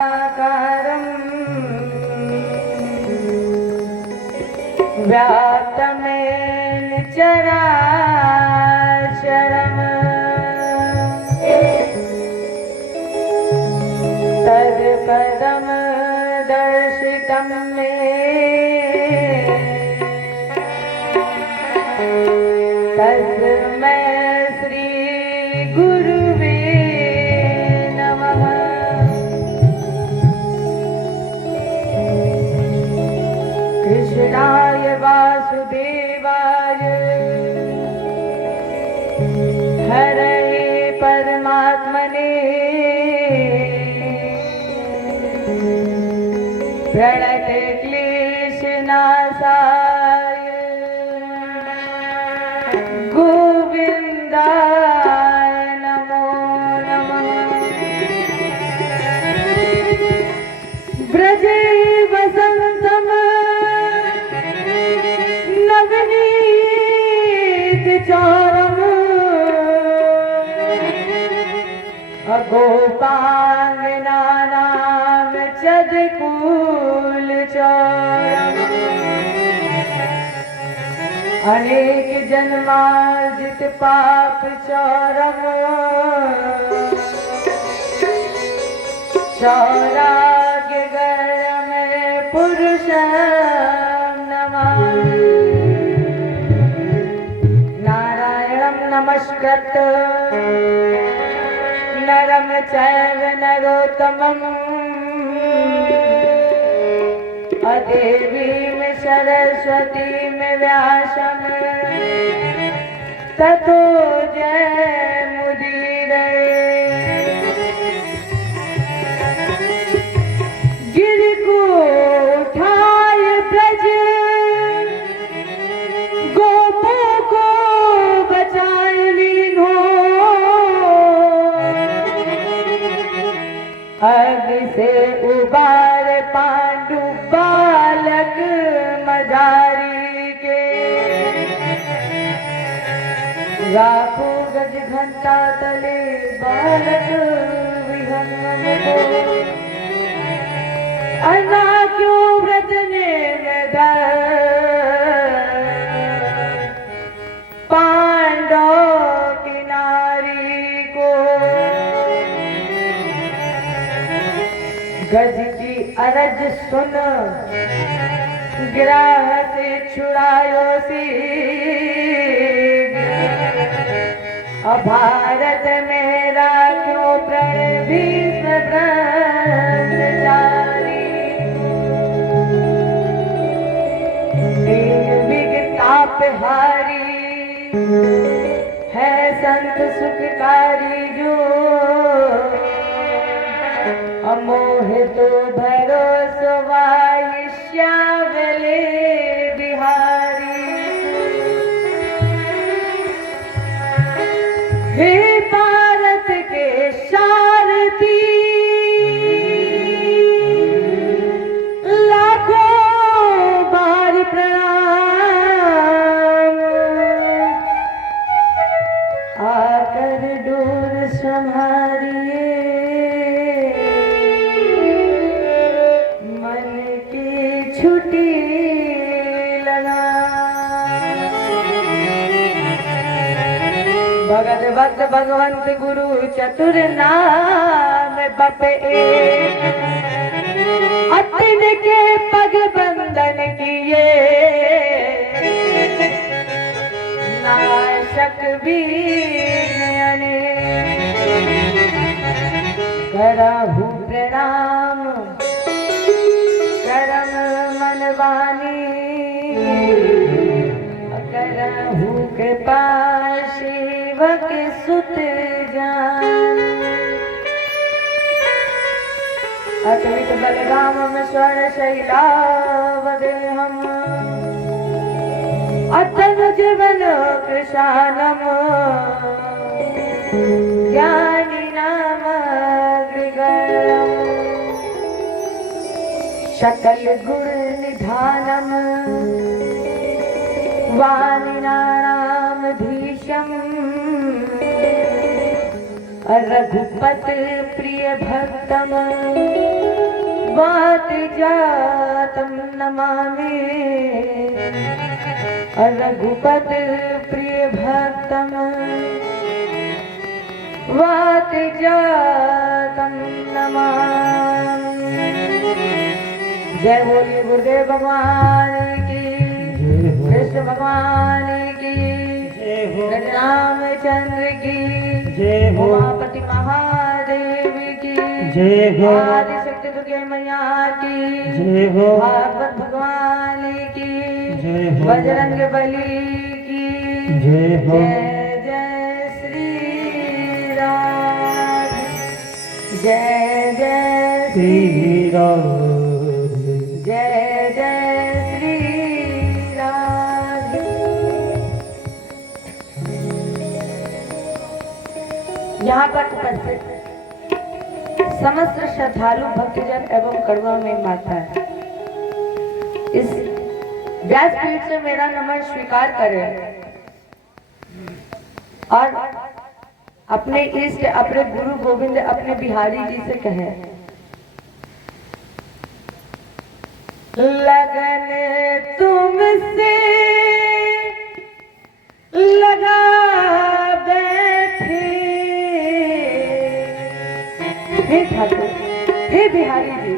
कारं व्याप्तमेन चराचरम् तत्पदं दर्शितं मे तस्मै श्री गुरुवे नमः। कृष्णाय वासुदेवाय हरये परमात्मने प्रणतक्लेशनाशाय गोविन्दाय नमो नमः। ब्रजे वसन्तं नवनीतचौरम् गोपाङ्गनानां चदकुलचौरम् अनेक जन्मार्जित पाप चौरम् चौराग्य गणम पुरुषं नमामि। नारायणं नमस्कृत्य नरं चैव नरोत्तमम् देवीं सरस्वतीं व्यासं ततो जयमुदीरये। गिरिकूटाय ब्रज गोपों को बचाए लीनो अग्नि से उबार पांडु बालक मजारी के। लाखों गज घंटा तले बालक विहंगम को अन्ना क्यों व्रत ने पांडव की नारी को। गज की अरज सुन ग्राह से छुड़ायो सी भारत मेरा क्यों प्रण भीष्म ब्रह्मचारी। तापहारी है संत सुखकारी जो अमोह तो भरोसो वाहिष्यावले बिहारी। हे भारत के सारथी लाखों बार प्रणाम। आकर डोर संभारिए छुट्टी लगा। भगत भक्त भगवंत गुरु चतुर नाम बपे अतिन के पग बंधन किए नाशक बीन करहु प्रणाम करम मनवानी करहु कृपा शिव के सुत जान। अतुलित बलधाम स्वर्ण शैलावदेहम् अतनु जीवन कृशानम् ज्ञानी नाम गृगणम् सकल गुण निधानम वानिनानाम धीशम रघुपत प्रिय भक्तम वात जातम नमामि। रघुपत प्रिय भक्तम वात जातम नमामि। जय बोलिए गुरुदेव भगवान की, कृष्ण भगवान की, रामचंद्र की, उमापति महादेव की, आदिशक्ति दुर्गे मैया की, भागवत भगवान की, बजरंग बली की, जय जय श्री राम, जय जय श्री राम, जय जय श्री राम। यहाँ पर उपस्थित समस्त श्रद्धालु भक्तजन एवं कड़वा में माता है, इस व्यासपीठ से मेरा नमन स्वीकार करें और अपने इष्ट, अपने गुरु गोविंद, अपने बिहारी जी से कहें, लगन तुमसे लगा बैठे। हे ठाकुर, हे बिहारी जी,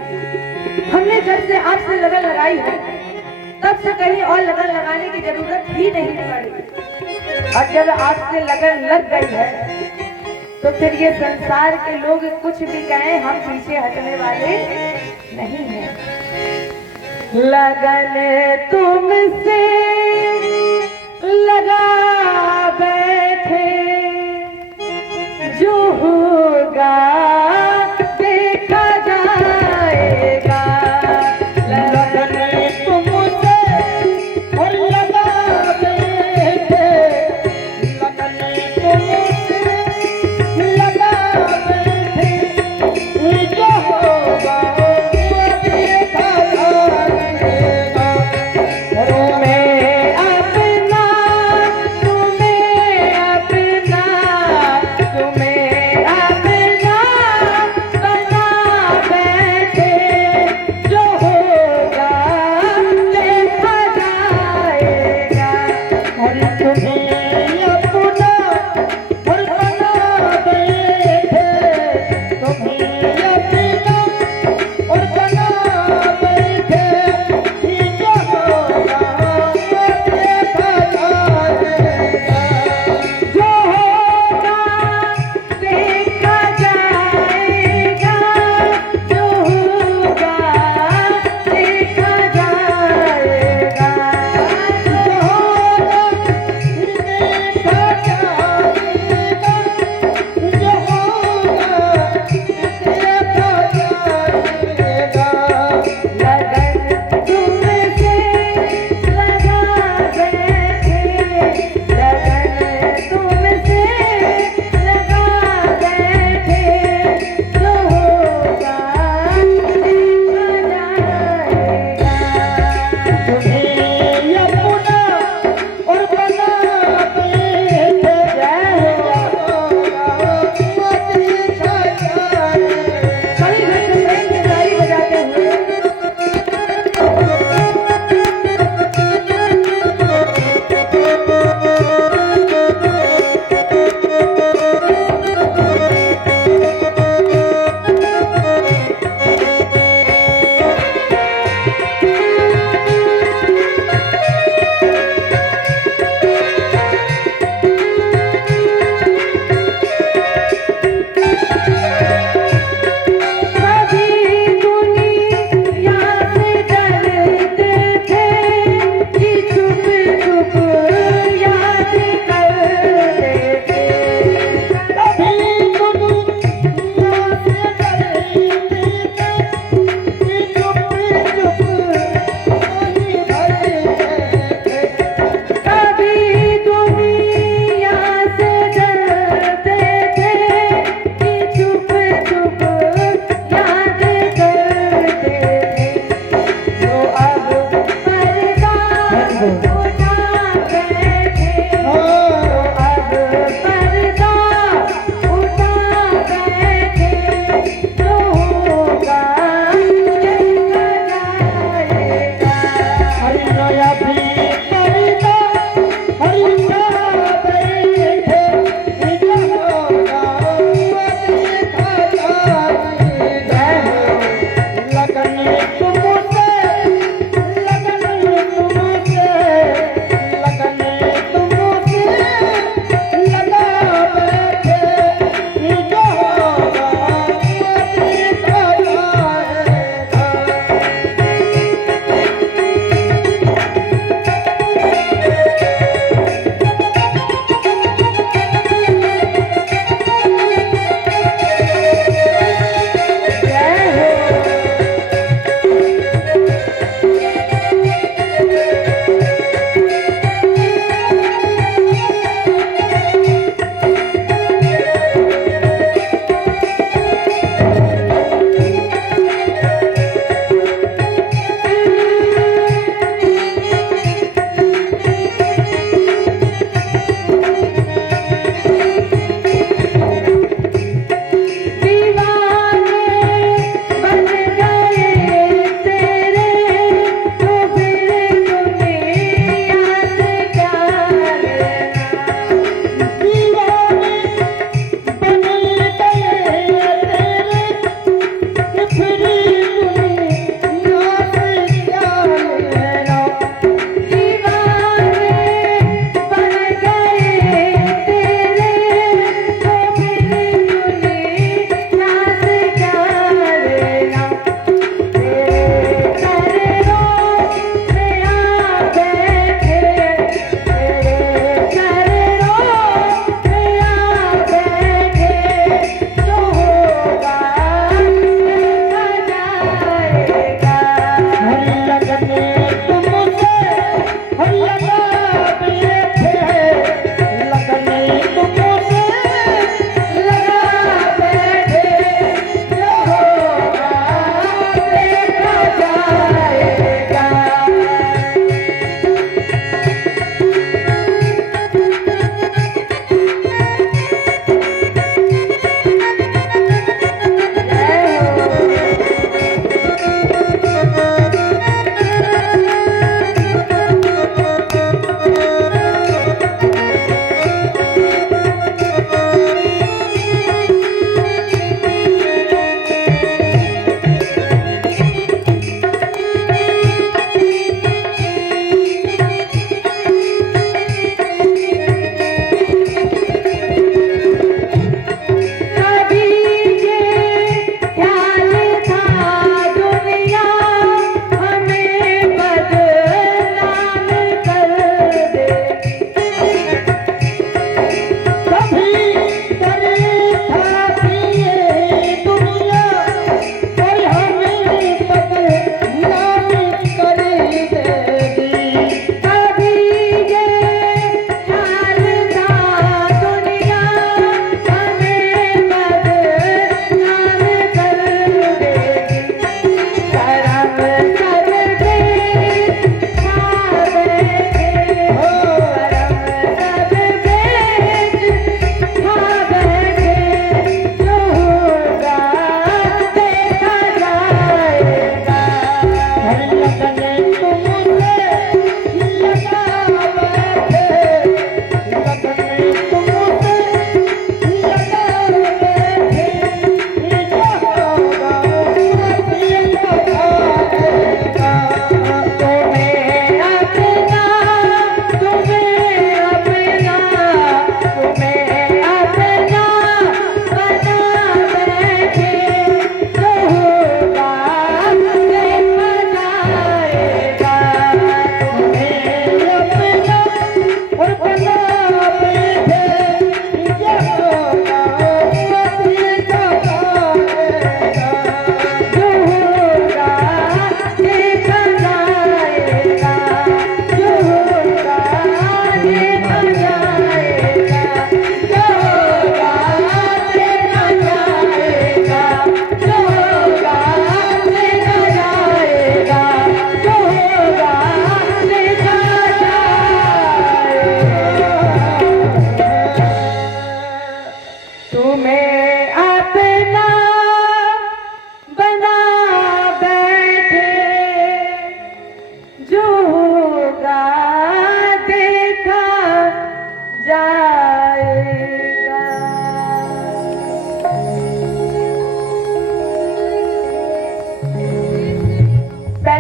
हमने जब से आपसे लगन लगाई है तब से कहीं और लगन लगाने की जरूरत ही नहीं पड़ी, और जब आपसे लगन लग गई है तो फिर ये संसार के लोग कुछ भी कहें, हम पीछे हटने वाले नहीं हैं। लगन तुमसे लगा बैठे, जो होगा देखा जाएगा। लगन तुमसे लगा बैठे, लगन तुमसे लगा बैठे, जो होगा देखा जाएगा। मैं अपना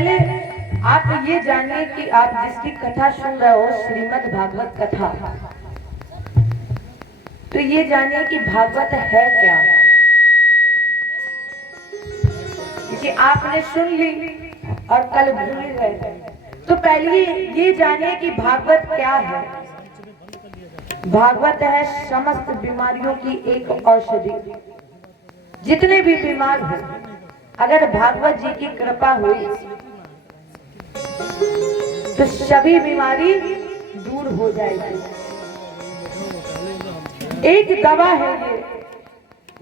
पहले आप ये जानिए कि आप जिसकी कथा सुन रहे हो श्रीमद् भागवत कथा, तो ये जानिए कि भागवत है क्या। क्योंकि आपने सुन ली और कल भूल गए, तो पहले ये जानिए कि भागवत क्या है। भागवत है समस्त बीमारियों की एक औषधि। जितने भी बीमार हो, अगर भागवत जी की कृपा हुई तो सभी बीमारी दूर हो जाएगी। एक दवा है ये,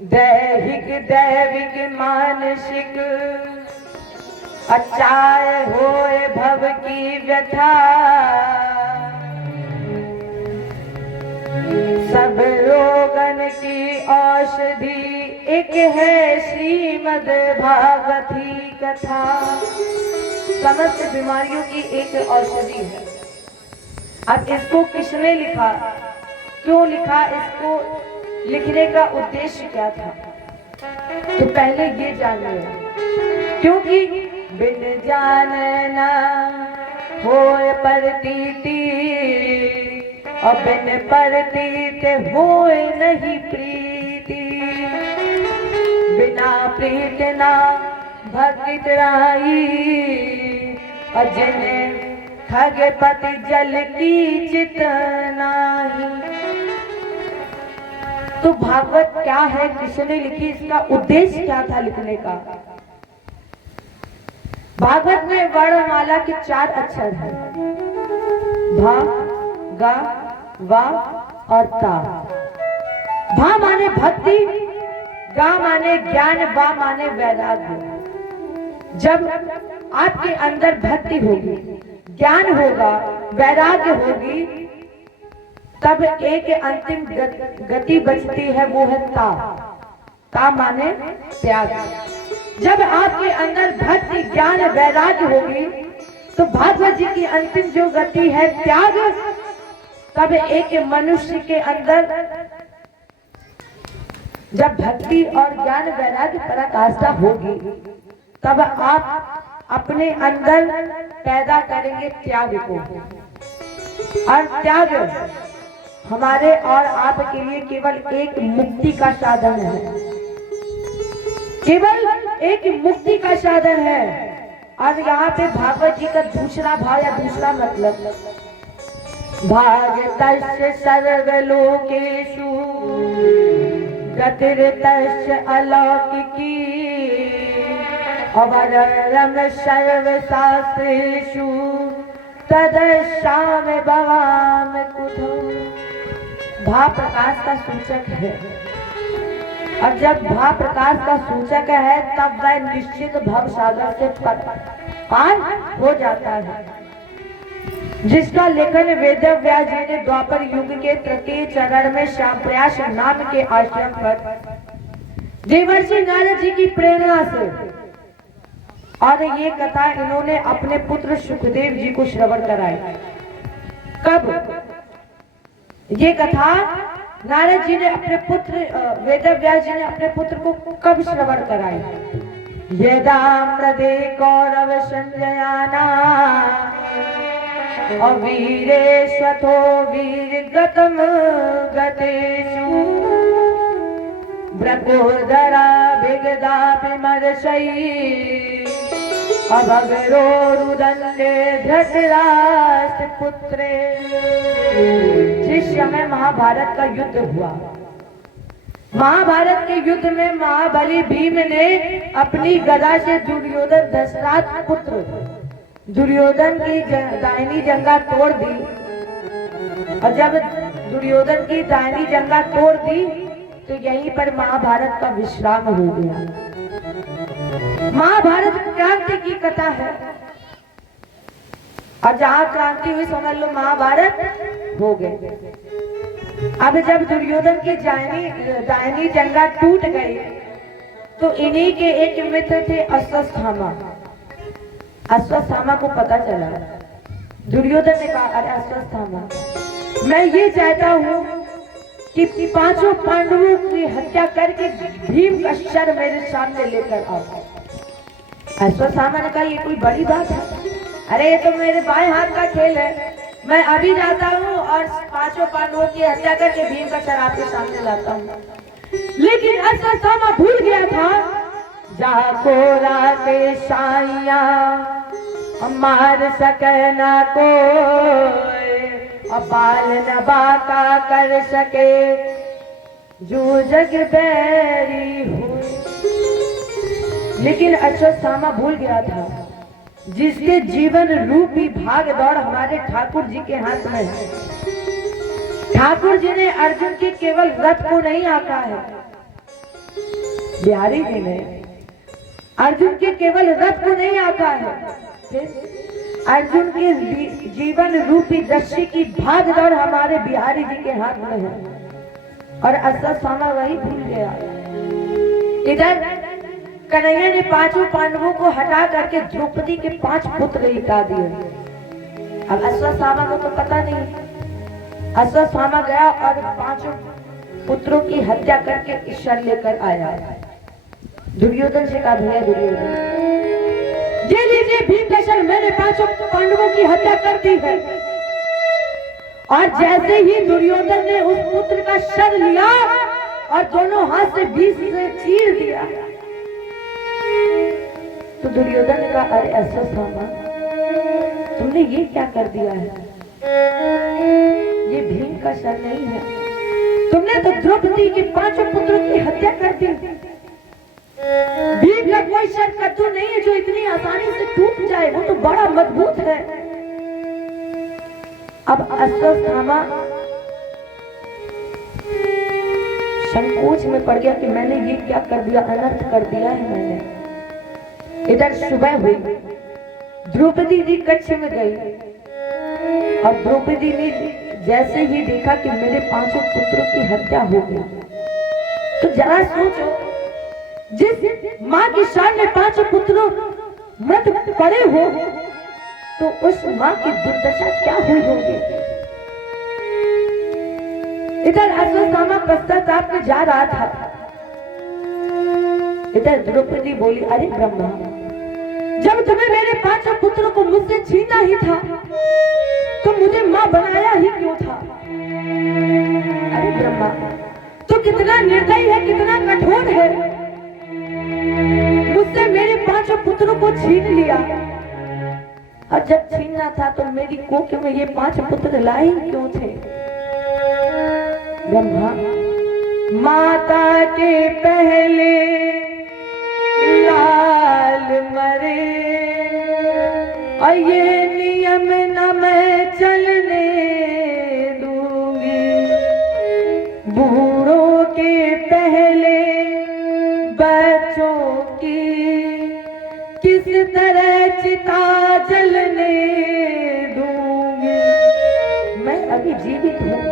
दैहिक दैविक मानसिक, अच्छाए होए भव की व्यथा, सब रोगन की औषधि एक है श्रीमद् भागवती कथा। समस्त बीमारियों की एक औषधि है। अब इसको किसने लिखा, क्यों लिखा, इसको लिखने का उद्देश्य क्या था, तो पहले ये जानिए। क्योंकि बिन जानना होए प्रतीति, और बिन प्रतीत होए नहीं प्रीति, बिना प्रीत ना भक्त राई, और जिन खगपति जल की चित नाही। तो भागवत क्या है, किसने लिखी, इसका उद्देश्य क्या था लिखने का। भागवत में वर्णमाला के 4 अक्षर हैं, भा, गा, वा और ता। भा माने भक्ति, गा माने ज्ञान, वा माने वैराग्य। जब आपके अंदर भक्ति होगी, ज्ञान होगा, वैराग्य होगी, तब एक अंतिम गति बचती है, वो है ता। ता माने त्याग। जब आपके अंदर भक्ति ज्ञान वैराग्य होगी तो भागवत जी की अंतिम जो गति है त्याग। तब एक मनुष्य के अंदर जब भक्ति और ज्ञान वैराग्य पराकाष्ठा होगी, तब आप अपने अंदर पैदा करेंगे त्याग को। और त्याग हमारे और आपके लिए केवल एक मुक्ति का साधन है, केवल एक मुक्ति का साधन है। और यहाँ पे भागवत जी का दूसरा भाव या दूसरा मतलब, भागतस्य सर्वलोकेषु गतिर्तस्य अलौकिकी, अवररम सर्वशास्त्रेषु तदश्याम भवाम कुतो। भाव प्रकाश का सूचक है, और जब भाव प्रकाश का सूचक है तब वह निश्चित भव सागर से पार हो जाता है, जिसका लेखन वेद व्यास जी ने द्वापर युग के तृतीय चरण में श्यामप्रयास नाम के आश्रम पर देवर्षि नारद जी की प्रेरणा से, और ये कथा इन्होंने अपने पुत्र सुखदेव जी को श्रवण कराई। कब ये कथा नारद जी ने अपने पुत्र वेद व्यास जी ने अपने पुत्र को कब श्रवण कराई? यदा मृदे कौरव संजयाना अवीरेश्वतो वीरगतम गतेषु ब्रकोदरा विगदा विमर्शयि अभगरो रुदंडे धृतराष्ट्र पुत्रे। जिस समय महाभारत का युद्ध हुआ, महाभारत के युद्ध में महाबली भीम ने अपनी गदा से दुर्योधन दशरथ पुत्र दुर्योधन की दाहिनी जंगा तोड़ दी, और जब दुर्योधन की दाहिनी जंगा तोड़ दी तो यहीं पर महाभारत का विश्राम हो गया। महाभारत क्रांति की कथा है, और जहां क्रांति हुई समझ लो महाभारत हो गए। अब जब दुर्योधन की दाहिनी जंगा टूट गई तो इन्हीं के एक मित्र थे अश्वत्थामा। अश्वत्थामा को पता चला, दुर्योधन ने कहा, अरे अश्वत्थामा, मैं ये चाहता हूं कि 5 पांडवों की हत्या करके भीम का शर मेरे सामने लेकर आओ। अश्वत्थामा ने कहा ये कोई बड़ी बात है? अरे ये तो मेरे बाएं हाथ का खेल है, मैं अभी जाता हूँ और 5 पांडवों की हत्या करके भीम का शर आपके सामने लाता हूँ। लेकिन अश्वत्थामा भूल गया था, जाको राते साइया मार सके ना कोई, बाल न बाका कर सके जो जग बैरी हुई। लेकिन अश्वत्थामा भूल गया था, जिसके जीवन रूपी भाग दौड़ हमारे ठाकुर जी के हाथ में है। ठाकुर जी ने अर्जुन के केवल रथ को नहीं आंका है, बिहारी जी ने अर्जुन के केवल रथ को नहीं आंका है, अर्जुन के जीवन रूपी दृश्य की भाग दौड़ हमारे बिहारी जी के हाथ में है। और अश्वत्थामा वही भूल गया। इधर कन्हैया ने 5 पांडवों को हटा करके द्रौपदी के 5 पुत्र लिटा दिए। अब अश्वत्थामा को तो पता नहीं। अश्वत्थामा गया और 5 पुत्रों की हत्या करके ईश्वर लेकर आया। दुर्योधन से कहा, भैया दुर्योधन, ये लीजिए भीम का शर, मैंने 5 पांडवों की हत्या कर दी है। और जैसे ही दुर्योधन ने उस पुत्र का शर लिया और दोनों हाथ से बीच से चीर दिया, तो दुर्योधन ने कहा, अरे अश्वत्थामा, तुमने ये क्या कर दिया है? ये भीम का शर नहीं है, तुमने तो द्रौपदी के 5 पुत्रों की हत्या कर दी। भीम का कोई शर कद्दू नहीं है जो इतनी आसानी से टूट जाए, वो तो बड़ा मजबूत है। अब अश्वत्थामा संकोच में पड़ गया कि मैंने ये क्या कर दिया, अनर्थ कर दिया है मैंने। इधर सुबह हुई, द्रौपदी जी कक्ष में गई और द्रौपदी ने जैसे ही देखा कि मेरे 5 पुत्रों की हत्या हो गई, तो जरा सोचो, जिस माँ की सामने 5 पुत्रों मृत पड़े हो, तो उस माँ की दुर्दशा क्या हुई होगी। इधर अश्वत्थामा पश्चाताप में जा रहा था, इधर द्रौपदी बोली, अरे ब्रह्मा, जब तुम्हें मेरे 5 पुत्रों को मुझसे छीना ही था, तो मुझे माँ बनाया ही क्यों था? अरे ब्रह्मा, तो कितना निर्दयी है, कितना कठोर है, मुझसे मेरे 5 पुत्रों को छीन लिया। और जब छीनना था तो मेरी कोख में ये 5 पुत्र लाए क्यों थे? ब्रह्मा, माता के पहले लाल मरे, और ये नियम न मैं चलने दूंगी, बूढ़ों के पहले बच्चों की किस तरह चिता जलने दूंगी। मैं अभी जीवित हूँ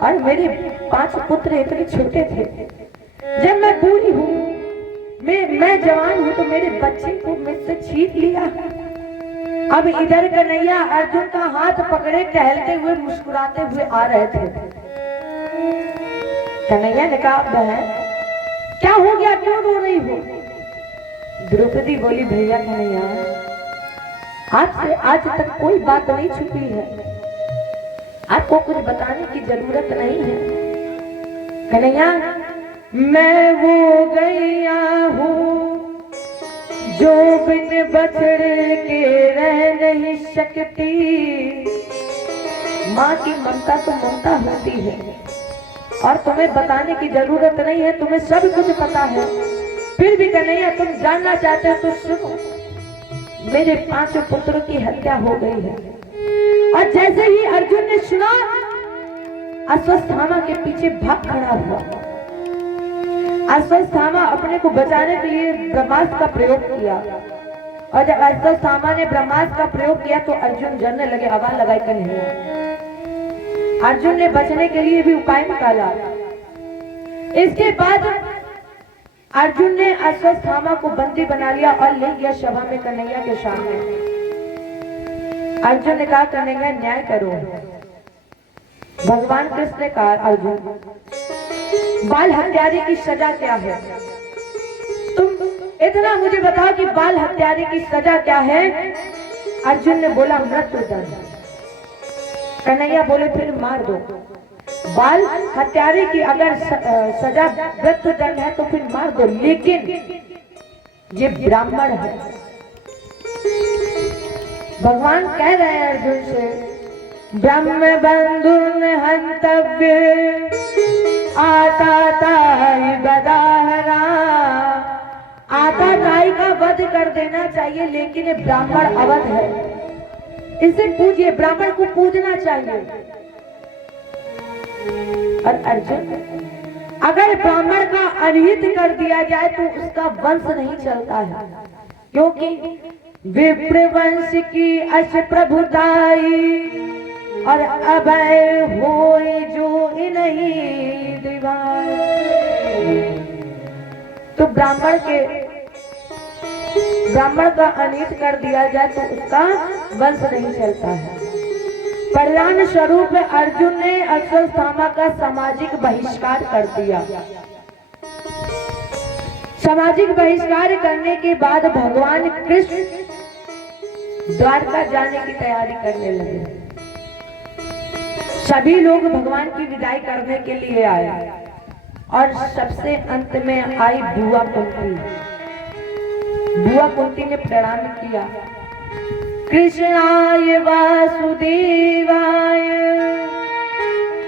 और मेरे 5 पुत्र इतने छोटे थे, जब मैं बूढ़ी हूँ, मैं जवान हूँ, तो मेरे बच्चे को मुझसे छीन लिया। अब इधर कन्हैया अर्जुन का हाथ पकड़े टहलते हुए मुस्कुराते हुए आ रहे थे। कन्हैया ने कहा, बहन क्या हो गया, क्यों रो रही हो? द्रौपदी बोली, भैया कन्हैया, आज से आज तक कोई बात नहीं छुपी है, आपको कुछ बताने की जरूरत नहीं है। कन्हैया, मैं वो गैया हूँ जो बिन बछड़े के रह नहीं सकती। माँ की ममता तो ममता होती है, और तुम्हें बताने की जरूरत नहीं है, तुम्हें सब कुछ पता है। फिर भी कन्हैया, तुम जानना चाहते हो तो सुनो, मेरे 5 पुत्रों की हत्या हो गई है। और जैसे ही अर्जुन ने सुना, अश्वत्थामा के पीछे भाग खड़ा हुआ। अश्वत्थामा अपने को बचाने के लिए ब्रह्मास्त्र का प्रयोग किया, और जब अश्वत्थामा ने ब्रह्मास्त्र का प्रयोग किया तो अर्जुन जलने लगे, आवाज लगाई कन्हैया। अर्जुन ने बचने के लिए भी उपाय निकाला। इसके बाद अर्जुन ने अश्वत्थामा को बंदी बना लिया और ले गया सभा में कन्हैया के सामने। अर्जुन ने कहा, कन्हैया न्याय करो। भगवान कृष्ण ने कहा, अर्जुन, बाल हत्यारे की सजा क्या है? तुम इतना मुझे बताओ कि बाल हत्यारे की सजा क्या है? अर्जुन ने बोला मृत्युदंड। कन्हैया बोले फिर मार दो। बाल हत्यारे की अगर सजा मृत्युदंड है तो फिर मार दो, लेकिन ये ब्राह्मण है। भगवान कह रहे हैं अर्जुन से, ब्रह्म बंधु हंतव्य आता ताई बदाहरा। आता ताई का वध कर देना चाहिए, लेकिन ये ब्राह्मण अवध है, इसे पूजिए, ब्राह्मण को पूजना चाहिए। और अर्जुन, अगर ब्राह्मण का अनहित कर दिया जाए तो उसका वंश नहीं चलता है, क्योंकि विप्र वंश की अश प्रभुताई और अभय होए जो नहीं दिवाए। तो ब्राह्मण का अनित कर दिया जाए तो उसका वंश नहीं चलता है। परिणाम स्वरूप अर्जुन ने अश्वत्थामा का सामाजिक बहिष्कार कर दिया। सामाजिक बहिष्कार करने के बाद भगवान कृष्ण द्वारका जाने की तैयारी करने लगे। सभी लोग भगवान की विदाई करने के लिए आए और सबसे अंत में आई बुआ कुंती। बुआ कुंती ने प्रणाम किया, कृष्णाय वासुदेवाय।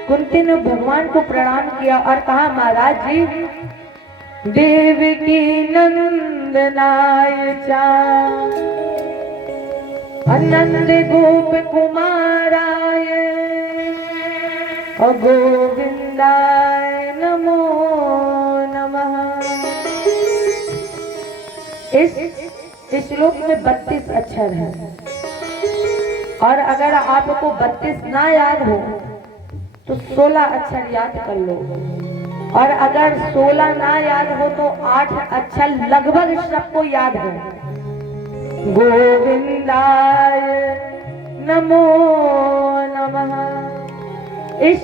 कुंती ने भगवान को प्रणाम किया और कहा, महाराज जी, देवकी नंदनाय चा नंद गोप कुमाराय और गोविंदाय नमो नमः। इस श्लोक में 32 अक्षर है, और अगर आपको 32 ना याद हो तो 16 अक्षर याद कर लो, और अगर 16 ना याद हो तो 8 अक्षर लगभग सबको याद हो। गोविंदाय नमो नमः। इस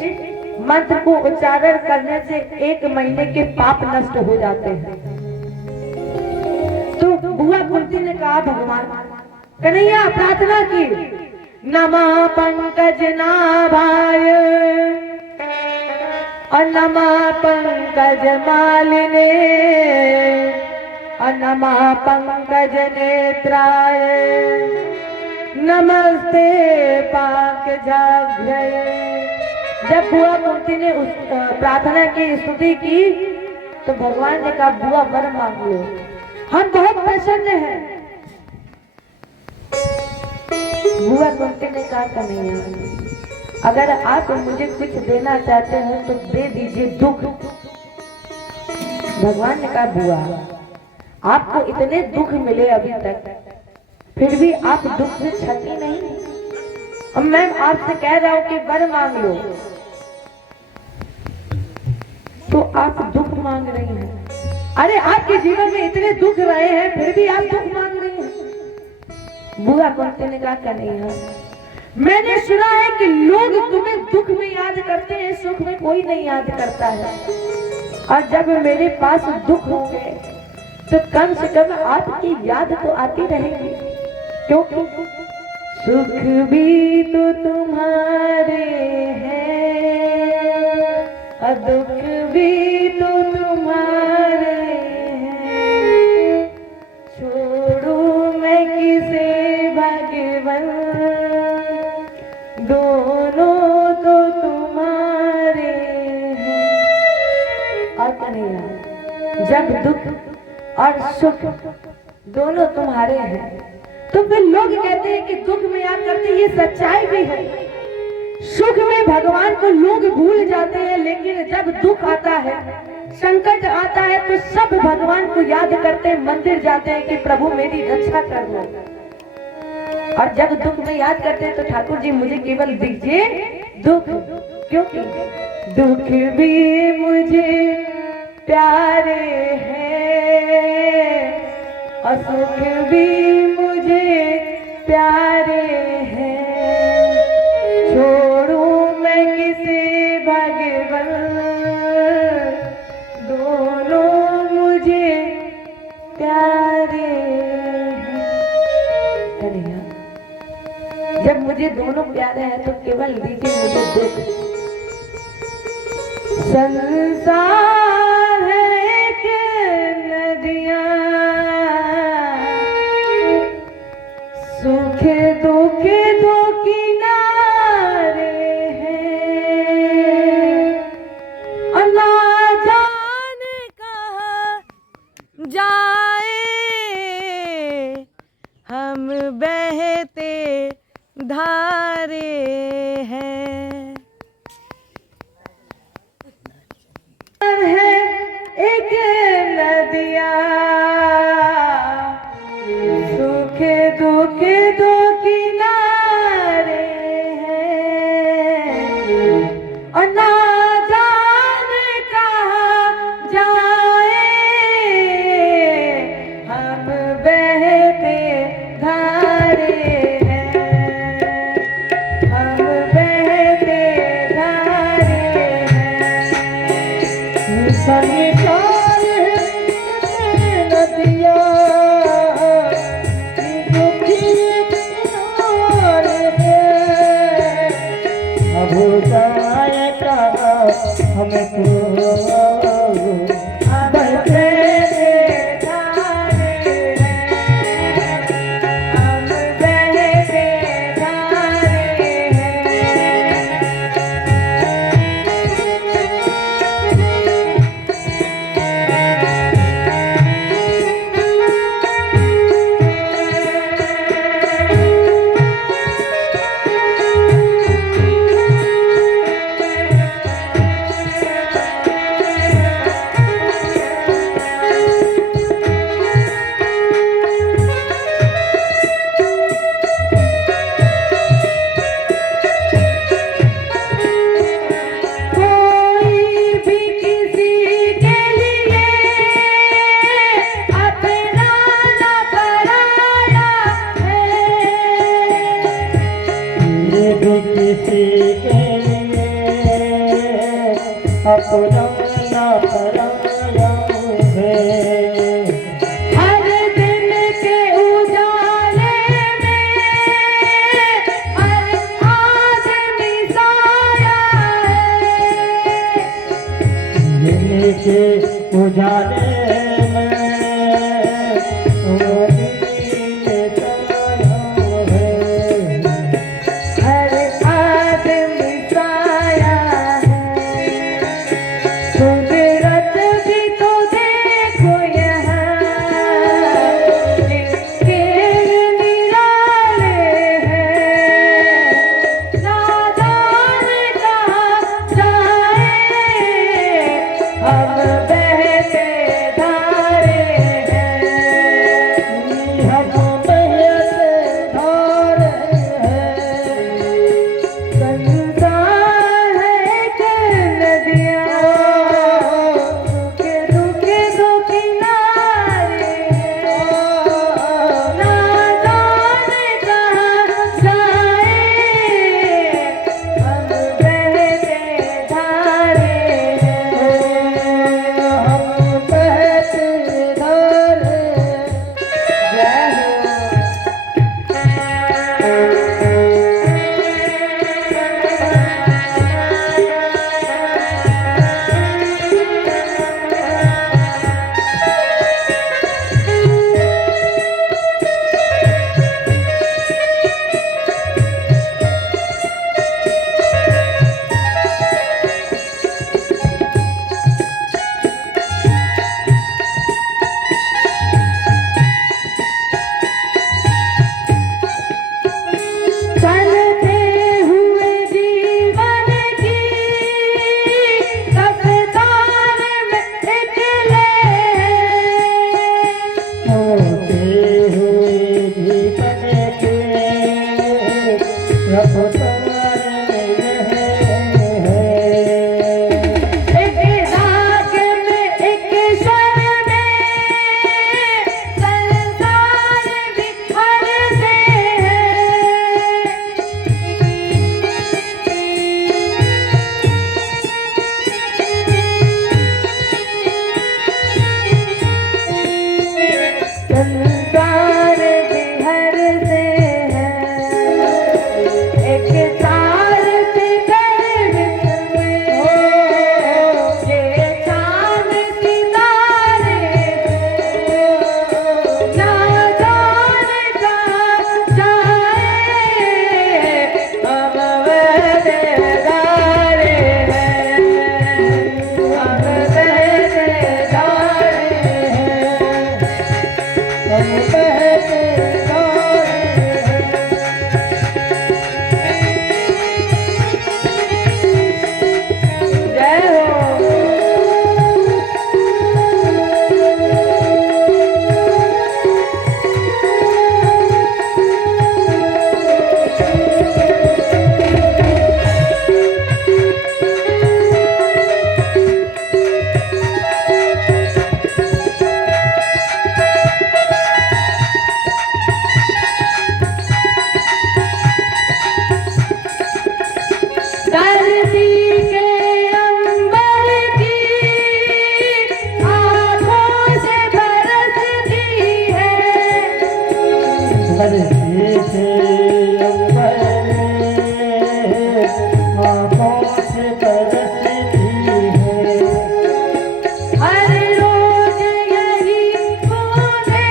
मंत्र को उच्चारण करने से 1 महीने के पाप नष्ट हो जाते हैं। तो बुआ कुंती ने कहा, भगवान कन्हैया प्रार्थना की, नमः पंकज नाभाय और नमः पंकज मालिने और नमः पंकज नेत्राय नमस्ते पंकजाभ्यये। जब बुआ कुंती ने उस प्रार्थना की, स्तुति की, तो भगवान ने कहा, बुआ वर मांग लो, हम बहुत प्रसन्न हैं। बुआ कुंती ने कहा, कन्हैया अगर आप मुझे कुछ देना चाहते हैं तो दे दीजिए, दुख। भगवान ने कहा, बुआ आपको इतने दुख मिले अभी तक, फिर भी आप दुख से छठी नहीं। अब मैं आपसे कह रहा हूं कि वर मांग लो, तो आप दुख मांग रही हैं। अरे आपके जीवन में इतने दुख रहे हैं, फिर भी आप दुख मांग रही हैं। बुआ कुंती ने कहा, कन्हैया मैंने सुना है कि लोग तुम्हें दुख में याद करते हैं, सुख में कोई नहीं याद करता है, और जब मेरे पास दुख होंगे तो कम से कम आपकी याद तो आती रहेगी, क्योंकि सुख भी तो तुम्हारे हैं और दुख भी तो तुम्हारे हैं। छोड़ू मैं किसे भगवान, दोनों तो तुम्हारे हैं। और कन्हैया जब दुख और सुख दोनों तुम्हारे हैं तो फिर लोग कहते हैं कि दुख में याद करते हैं, ये सच्चाई भी है। सुख में भगवान को लोग भूल जाते हैं, लेकिन जब दुख आता है, संकट आता है, तो सब भगवान को याद करते हैं, मंदिर जाते हैं कि प्रभु मेरी रक्षा कर लो। और जब दुख में याद करते हैं तो ठाकुर जी मुझे केवल दीजिए दुख, क्योंकि दुख भी मुझे प्यारे हैं और सुख भी मुझे प्यारे हैं। छोड़ू मैं किसे भगवान, दोनों मुझे प्यारे मुझे दोनों प्यारे हैं तो केवल दीजिए मुझे दुख। संसार है कि नदियाँ सुख दुख दो किनारे हैं, और ना जाने कहाँ जाए हम बहते धारे हैं। है एक नदिया सुख दुख दो किनारे हैं, और ना जाने कहाँ जाए हम बहते धारे हैं, हम बहते धारे हैं। संसार है नदियाँ दुखी किनारे हैं, अब जाए कहाँ हम तो बहते धारे हैं, हम बहते धारे कोई भी किसी के लिए अपना न पराया है, ये भी किसी के लिए अपना ना पराया है। हर दिन के उजाले में हर आदमी साया है, जिनके उजाले में वो दिन तारा है। हर आदमी साया है। कुदरत भी तो देखो यहाँ कितने निराले हैं, ना जाने कहाँ जाए हम बहते धरती से अंबर में आँखों से बरसती है। हर रोज यही बूंदे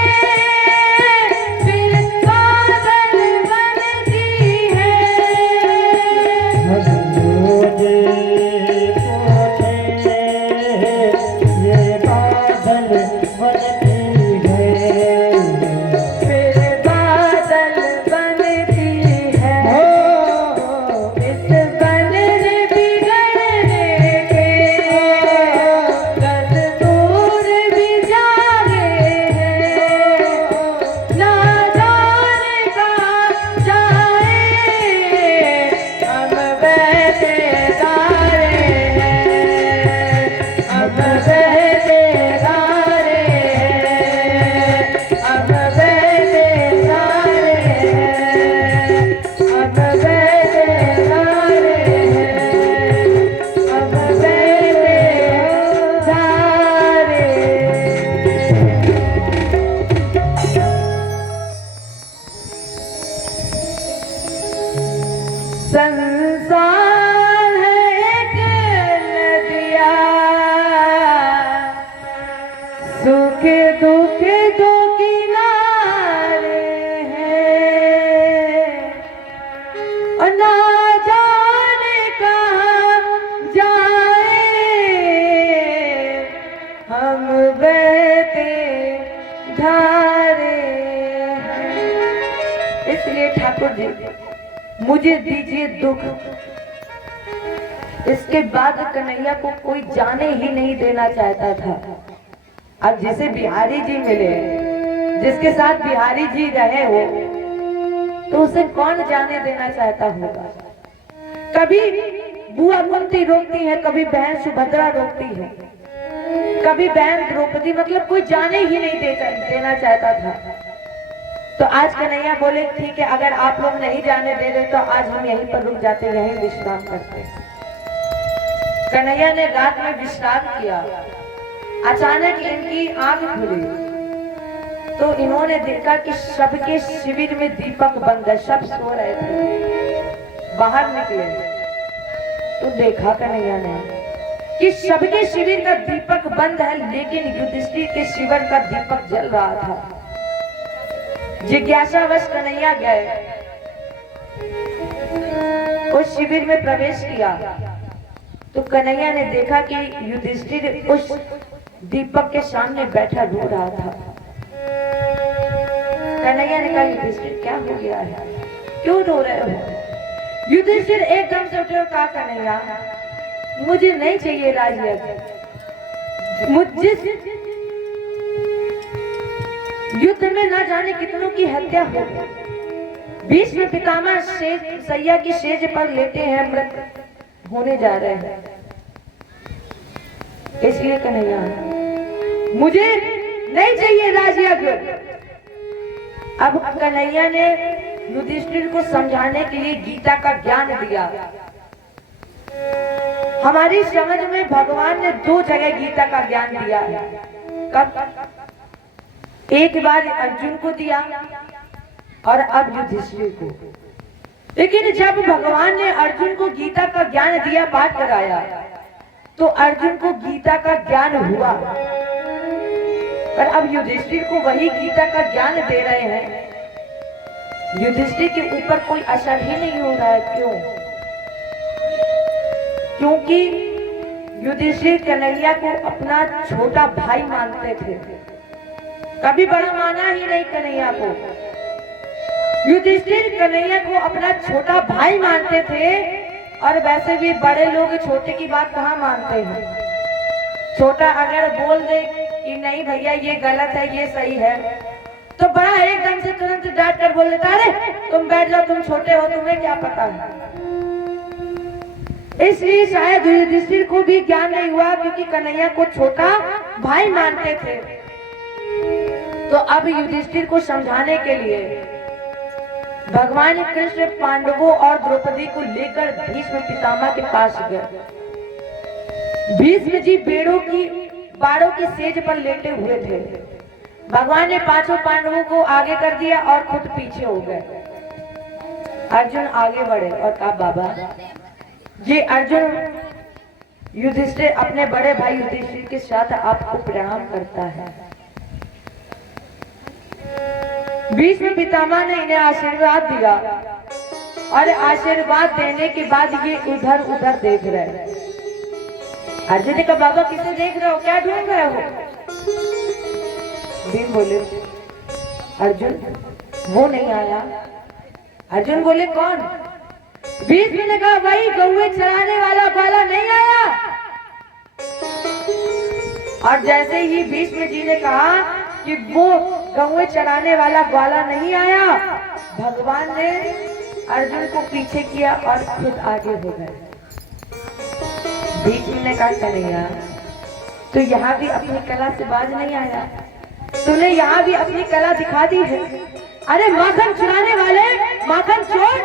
फिर बादल बनती है। हर रोज पोते ये बादल बनती है। फिर बादल बनती है। इस बनने बिगड़ने के कल दूर भी जागे हैं। ना जाने कहाँ जाए हम बहते तारे हैं। हम बहते तारे हैं। हम बहते तारे हैं। हम बहते तारे हैं। हम बहते तारे। संसार है एक नदिया सुख दुख दो किनारे हैं। और ना जाने कहाँ जाए हम बहते धारे हैं। इसलिए ठाकुर जी मुझे दीजिए दुख। इसके बाद कन्हैया को कोई जाने ही नहीं देना चाहता था। अब जिसे बिहारी जी मिले, जिसके साथ बिहारी जी रहे हो, तो उसे कौन जाने देना चाहता होगा। कभी बुआ कुंती रोकती है, कभी बहन सुभद्रा रोकती है, कभी बहन द्रौपदी, मतलब कोई जाने ही नहीं देना चाहता था। तो आज कन्हैया बोले ठीक है, अगर आप लोग नहीं जाने दे रहे तो आज हम यहीं पर रुक जाते, यहीं विश्राम करते। कन्हैया ने रात में विश्राम किया। अचानक इनकी आंख खुली तो इन्होंने देखा कि सबके शिविर में दीपक बंद है, सब सो रहे थे। बाहर निकले तो देखा कन्हैया ने कि सबके शिविर का दीपक बंद है, लेकिन युधिष्ठिर के शिविर का दीपक जल रहा था। जिज्ञासावश कन्हैया गए, उस शिविर में प्रवेश किया तो कन्हैया ने देखा कि युधिष्ठिर उस दीपक के सामने बैठा रो रहा था। कन्हैया ने कहा युधिष्ठिर क्या हो गया है, क्यों रो रहे हो। युधिष्ठिर एकदम से उठे और कहा कन्हैया मुझे नहीं चाहिए राजयज्ञ। मुझे युद्ध में न जाने कितनों की हत्या हो गई। भीष्म पितामह सैया की सेज पर लेटे हैं, मृत होने जा रहे हैं। इसलिए कन्हैया मुझे नहीं चाहिए राजयज्ञ। अब कन्हैया ने युधिष्ठिर को समझाने के लिए गीता का ज्ञान दिया। हमारी समझ में भगवान ने दो जगह गीता का ज्ञान दिया है। कब? एक बार अर्जुन को दिया और अब युधिष्ठिर को। लेकिन जब भगवान ने अर्जुन को गीता का ज्ञान दिया, पाठ कराया, तो अर्जुन को गीता का ज्ञान हुआ। पर अब युधिष्ठिर को वही गीता का ज्ञान दे रहे हैं, युधिष्ठिर के ऊपर कोई असर ही नहीं हो रहा है। क्यों? क्योंकि युधिष्ठिर कन्हैया को अपना छोटा भाई मानते थे, कभी बड़ा माना ही नहीं कन्हैया को। युधिष्ठिर कन्हैया को अपना छोटा भाई मानते थे, और वैसे भी बड़े लोग छोटे की बात कहाँ मानते हैं। छोटा अगर बोल दे कि नहीं भैया ये गलत है ये सही है, तो बड़ा एकदम से तुरंत डांट कर बोल देता अरे तुम बैठ जाओ, तुम छोटे हो, तुम्हें क्या पता है। इसलिए शायद युधिष्ठिर को भी ज्ञान नहीं हुआ, क्योंकि कन्हैया को छोटा भाई मानते थे। तो अब युधिष्ठिर को समझाने के लिए भगवान कृष्ण पांडवों और द्रौपदी को लेकर भीष्म पितामह के पास गए। भीष्म जी बाड़ों की सेज पर लेटे हुए थे। भगवान ने पांचों पांडवों को आगे कर दिया और खुद पीछे हो गए। अर्जुन आगे बढ़े और कहा बाबा जी। अर्जुन युधिष्ठिर अपने बड़े भाई युधिष्ठिर के साथ आपको प्रणाम करता है। भीष्म पितामह ने इन्हें आशीर्वाद दिया और आशीर्वाद देने के बाद ये उधर उधर देख रहे हैं। अर्जुन ने कहा बाबा किसे देख रहे हो, क्या ढूंढ रहे हो? भीम बोले अर्जुन वो नहीं आया। अर्जुन बोले कौन? भीष्म ने कहा वही गौए चराने वाला ग्वाला नहीं आया। और जैसे ही भीष्म जी ने कहा कि वो गौए चराने वाला ग्वाला नहीं आया, भगवान ने अर्जुन को पीछे किया और खुद आगे हो गए। भीष्म ने कहा कन्हैया तो यहाँ भी अपनी कला से बाज नहीं आया, तूने यहाँ भी अपनी कला दिखा दी है। अरे माखन चुराने वाले, माखन चोर।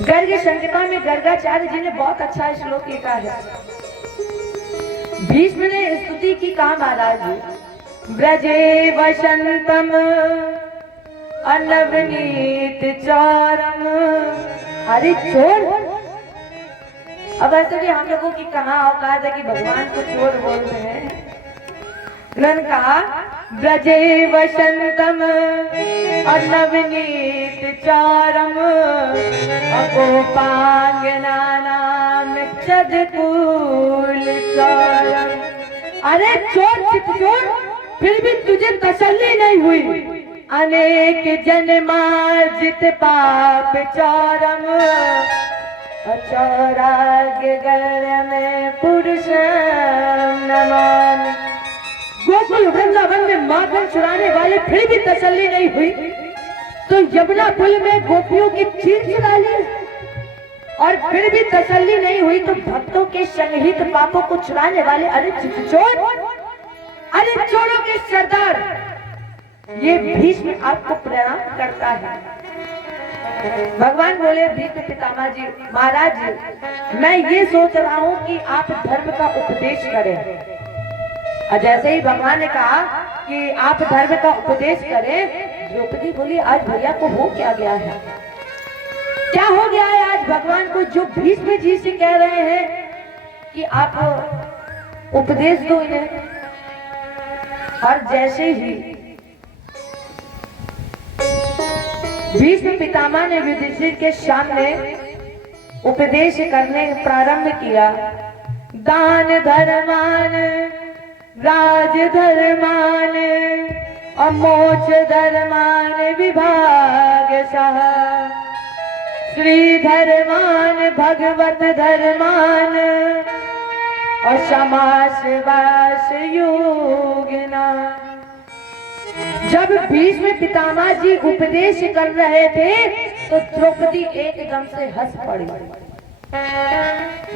गर्ग संहिता में गर्गाचार्य जी ने बहुत अच्छा श्लोक लिखा है। भीष्म ने स्तुति की कहा महाराज जी, ब्रजे वसंतम अनवनीत चौरम। अरे चोर, अब ऐसे भी हम लोगों की कहाँ औकात है कि भगवान को चोर बोलते हैं। उन्होंने कहा ब्रजे वसंतम अनवनीत चौरम अगोपांगना नाम चदकूल चौरम। अरे चोर चितचोर, फिर भी तुझे तसल्ली नहीं हुई। अनेक जन्मार्जित पाप चौरम चौराग्य में पुरुष नमामि। गोकुल वृंदावन में माखन चुराने वाले फिर भी तसल्ली नहीं हुई तो यमुना पुल में गोपियों की चीर चुरा ली, और फिर भी तसल्ली नहीं हुई तो भक्तों के संगहित पापों को चुराने वाले अरे चोर, अरे चोरों के सरदार। ये भीष्म आपको प्रणाम करता है। भगवान बोले भीष्म पितामह जी, महाराज जी मैं ये सोच रहा हूँ कि आप धर्म का उपदेश करें। और जैसे ही भगवान ने कहा कि आप धर्म का उपदेश करें, द्रौपदी बोली आज भैया को हो क्या गया है, क्या हो गया है आज भगवान को जो भीष्म जी से कह रहे हैं कि आप उपदेश दो इन्हें। और जैसे ही भीष्म पितामह ने युधिष्ठिर के सामने उपदेश करने प्रारंभ किया, दान धर्मान राज धर्मान अमोच धर्मान विभाग सह श्री धर्मान भगवत धर्मान और समास वास योगिना। जब भीष्म पितामह जी उपदेश कर रहे थे तो द्रौपदी एकदम से हंस पड़ी।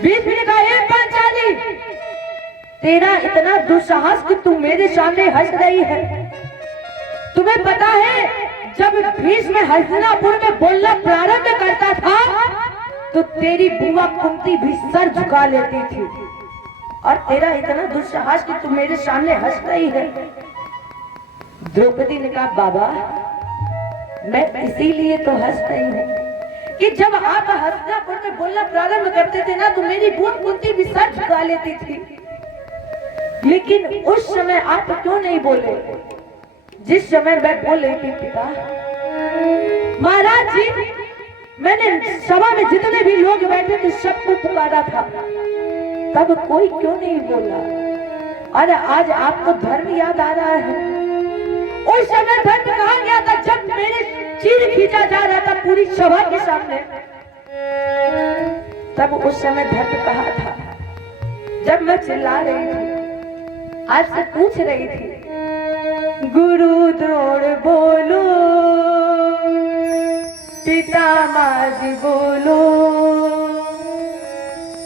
भीष्म ने कहा पांचाली तेरा इतना दुस्साहस कि तू मेरे सामने हंस रही है। तुम्हें पता है जब भीष्म हस्तिनापुर में बोलना प्रारंभ करता था तो तेरी बुआ कुंती भी सर झुका लेती थी, और तेरा इतना दुस्साहस कि तू मेरे सामने हंस रही है। द्रौपदी ने कहा बाबा मैं इसीलिए तो हंस रही हूँ कि जब आप हस्तिनापुर में बोलना प्रारंभ करते थे ना तो मेरी बुआ कुंती भी सर झुका लेती थी, लेकिन उस समय आप क्यों नहीं बोले जिस समय मैं बोल रही थी। पिता महाराज जी मैंने सभा में जितने भी लोग बैठे थे सबको पुकारा था, तब कोई क्यों नहीं बोला। अरे आज आपको धर्म याद आ रहा है। उस समय धर्म कहा गया था जब मेरे चीर खींचा जा रहा था पूरी सभा के सामने, तब उस समय धर्म कहा था। जब मैं चिल्ला रही थी, आज से पूछ रही थी गुरु द्रोण बोलो पितामह जी बोलो,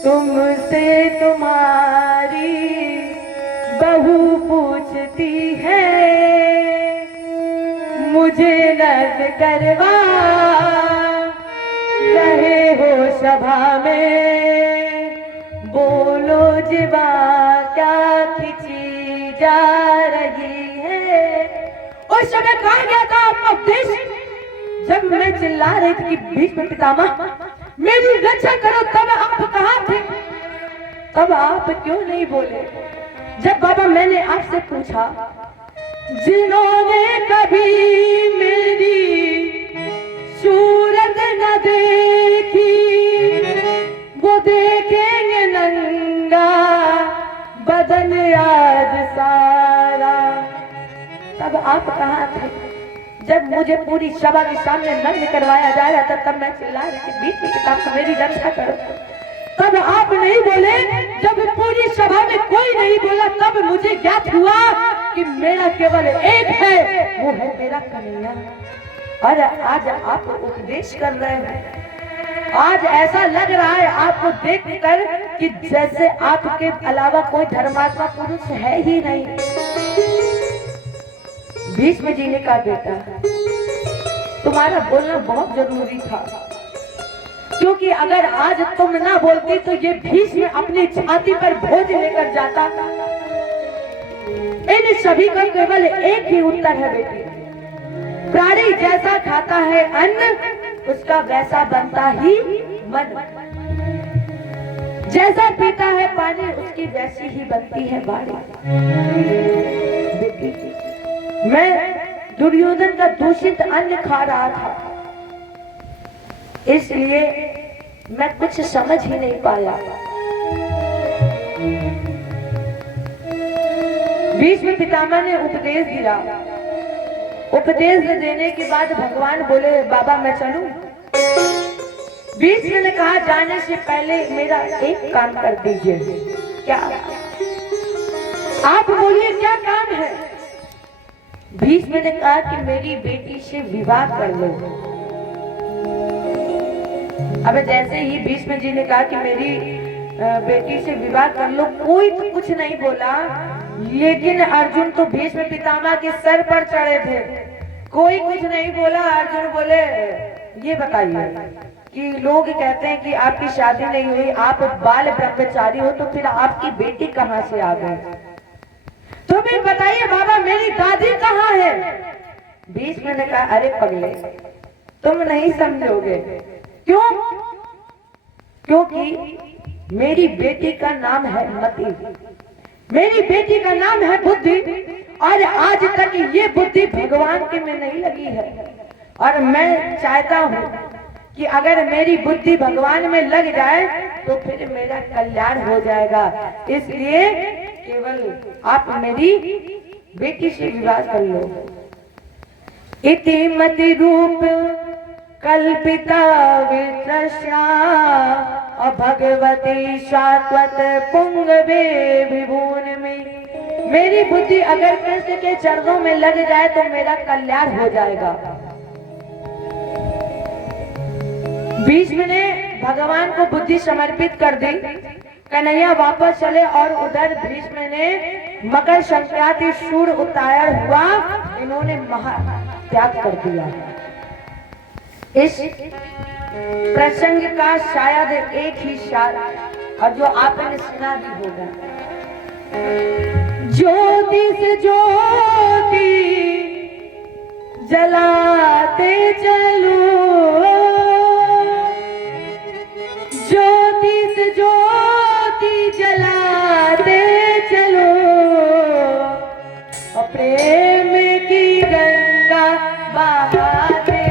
तुमसे तुम्हारी बहू पूछती है, मुझे नर्क करवा रहे हो सभा में, बोलो जीवा क्या खिची जा रही है। उस समय कहा गया था आपका उपदेश, जब मैं चिल्ला रही थी कि भीष्म पितामह मेरी रक्षा करो, तब आप कहाँ थे? तब आप क्यों नहीं बोले? जब बाबा मैंने आपसे पूछा, जिन्होंने कभी मेरी सूरत न देखी वो देखेंगे नंगा बदन आज सारा। तब आप कहाँ थे जब मुझे पूरी सभा के सामने नग्न करवाया जा रहा था? तब मैं चिल्ला रही थी बीच में किताब मेरी रक्षा करो। तब आप नहीं बोले। जब पूरी सभा में कोई नहीं बोला तब मुझे ज्ञात हुआ कि मेरा केवल एक है, वो है मेरा कन्हैया। और आज आप उपदेश कर रहे हैं। आज ऐसा लग रहा है आपको देखकर कि जैसे आपके अलावा कोई धर्मात्मा पुरुष है ही नहीं। भीष्म जी ने कहा, बेटा तुम्हारा बोलना बहुत जरूरी था, क्योंकि अगर आज तुम ना बोलती तो ये भीष्म अपनी छाती पर बोझ लेकर जाता। इन सभी का केवल एक ही उत्तर है बेटी, प्राणी जैसा खाता है अन्न उसका वैसा बनता ही मन, जैसा पीता है पानी उसकी वैसी ही बनती है बाड़ी। बेटी मैं दुर्योधन का दूषित अन्न खा रहा था, इसलिए मैं कुछ समझ ही नहीं पाया। भीष्म पितामह ने उपदेश दिया। उपदेश देने के बाद भगवान बोले, बाबा मैं चलूं? भीष्म ने कहा, जाने से पहले मेरा एक काम कर दीजिए। क्या? आप बोलिए क्या काम है? भीष्म ने कहा कि मेरी बेटी से विवाह कर लो। अब जैसे ही भीष्म जी ने कहा कि मेरी बेटी से विवाह कर लो, कोई तो कुछ नहीं बोला, लेकिन अर्जुन तो भीष्म पितामह के सर पर चढ़े थे। कोई कुछ नहीं बोला। अर्जुन बोले, ये बताइए कि लोग कहते हैं कि आपकी शादी नहीं हुई, आप बाल ब्रह्मचारी हो, तो फिर आपकी बेटी कहाँ से आ गई? तो भी बताइए बाबा मेरी दादी कहाँ है? भीष्म ने कहा, अरे पगले तुम नहीं समझोगे। क्यों? क्योंकि मेरी बेटी का नाम है मति, मेरी बेटी का नाम है बुद्धि, और आज तक ये बुद्धि भगवान के में नहीं लगी है। और मैं चाहता हूँ कि अगर मेरी बुद्धि भगवान में लग जाए तो फिर मेरा कल्याण हो जाएगा। इसलिए केवल आप मेरी बेटी से विवाह कर लो। इति मति रूप कल्पिता वित्रस्या भगवती शाश्वत पुंगवे विभुन में। मेरी बुद्धि अगर कृष्ण के चरणों में लग जाए तो मेरा कल्याण हो जाएगा। भीष्म ने भगवान को बुद्धि समर्पित कर दी। कन्हैया वापस चले और उधर भीष्म ने मकर संक्रांति सूर्य उत्तारण हुआ, इन्होंने महात्याग कर दिया। इस प्रसंग का शायद एक ही शायद, और जो आपने सुना भी होगा, ज्योति से ज्योति जलाते चलो, ज्योति से ज्योति जलाते चलो, और प्रेम की गंगा बहाते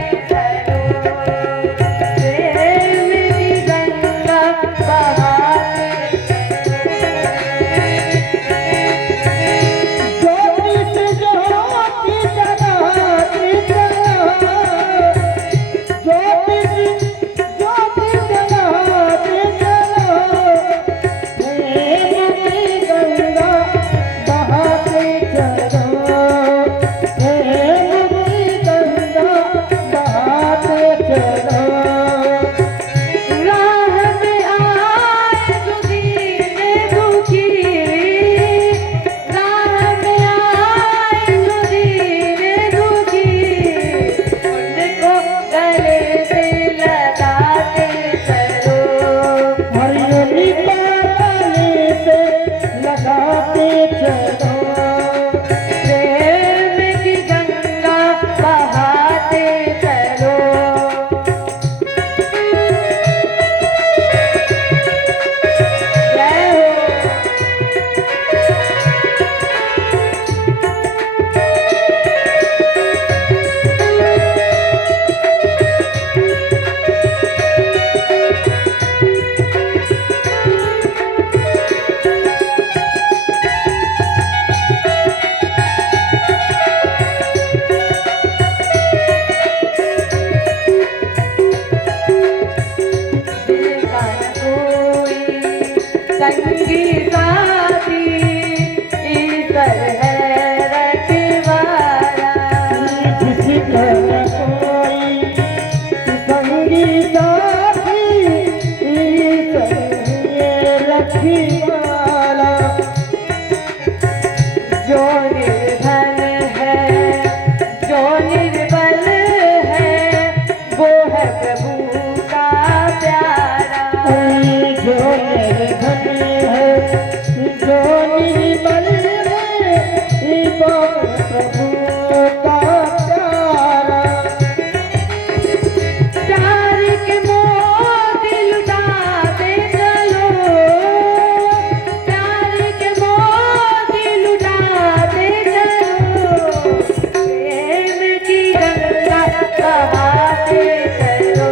बहाते चलो,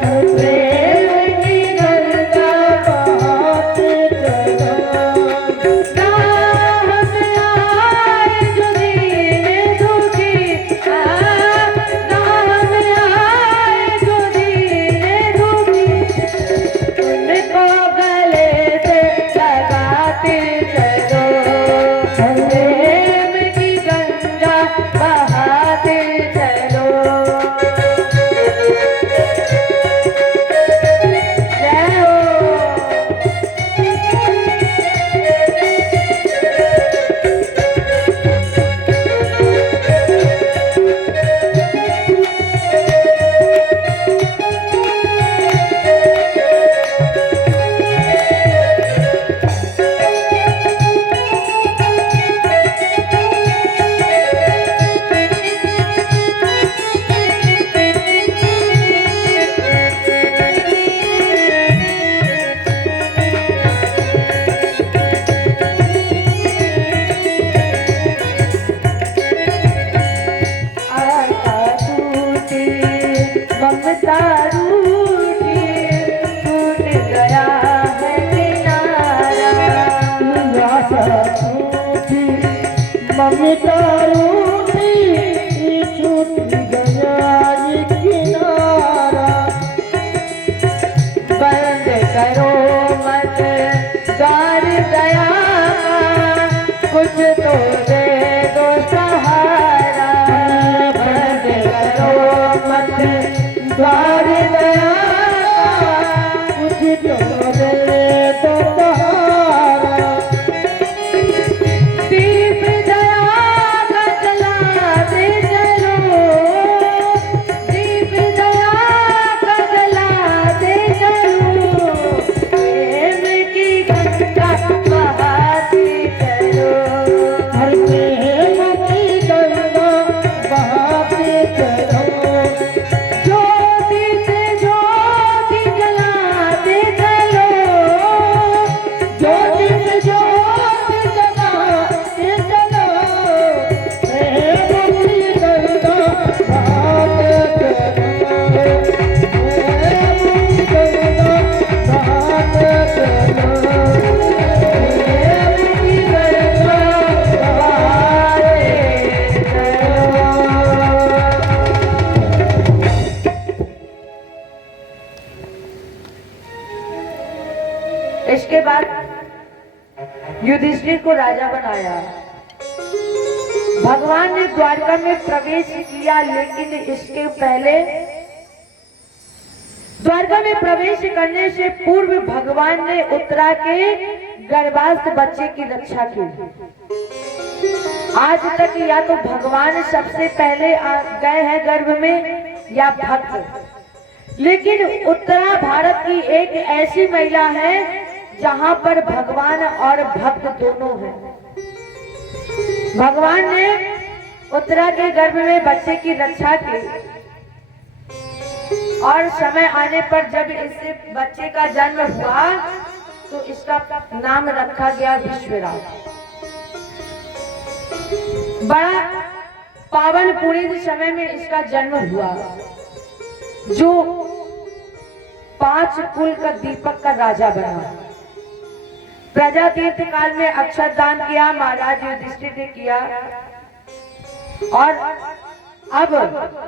प्रेम की गंगा बहाते चलो। राह में आए जो दीन दुखी, राह में आए जो दीन दुखी, उनको गले से लगाते चलो, प्रेम की गंगा बहाते चलो। जय हो। ममता रूठी, टूट गया है किनारा, आशा टूटी, ममता रूठी, छूट गया ये किनारा। बंद करो मत द्वार दया का, कुछ तो दे दो सहारा। बंद करो मत द्वार दया का, कुछ तो दे तो सहारा। दीप दया का जलाते चलो, दीप दया का जलाते चलो, प्रेम की गंगा बहाते चलो, हर प्रेम की गंगा बहाते चलो। ज्योति से ज्योति जलाते चलो, ज्योति से ज्योति जलाते चलो, प्रेम की गंगा बहाते चलो, प्रेम की गंगा बहाते चलो, प्रेम की गंगा बहाते चलो। इसके बाद युधिष्ठिर को राजा बनाया। भगवान ने द्वारका में प्रवेश किया, लेकिन इसके पहले द्वारका में प्रवेश करने से पूर्व भगवान ने उत्तरा के गर्भास्थ बच्चे की रक्षा की। आज तक या तो भगवान सबसे पहले गए हैं गर्भ में या भक्त, लेकिन उत्तरा भारत की एक ऐसी महिला है जहां पर भगवान और भक्त दोनों हैं। भगवान ने उत्तरा के गर्भ में बच्चे की रक्षा की और समय आने पर जब इससे बच्चे का जन्म हुआ तो इसका नाम रखा गया विश्वराज। बड़ा पावन पुनीत समय में इसका जन्म हुआ, जो 5 कुल का दीपक का राजा बना। प्रजा तीर्थ काल में अक्षर दान किया, महाराज युधिष्ठिर ने किया। और अब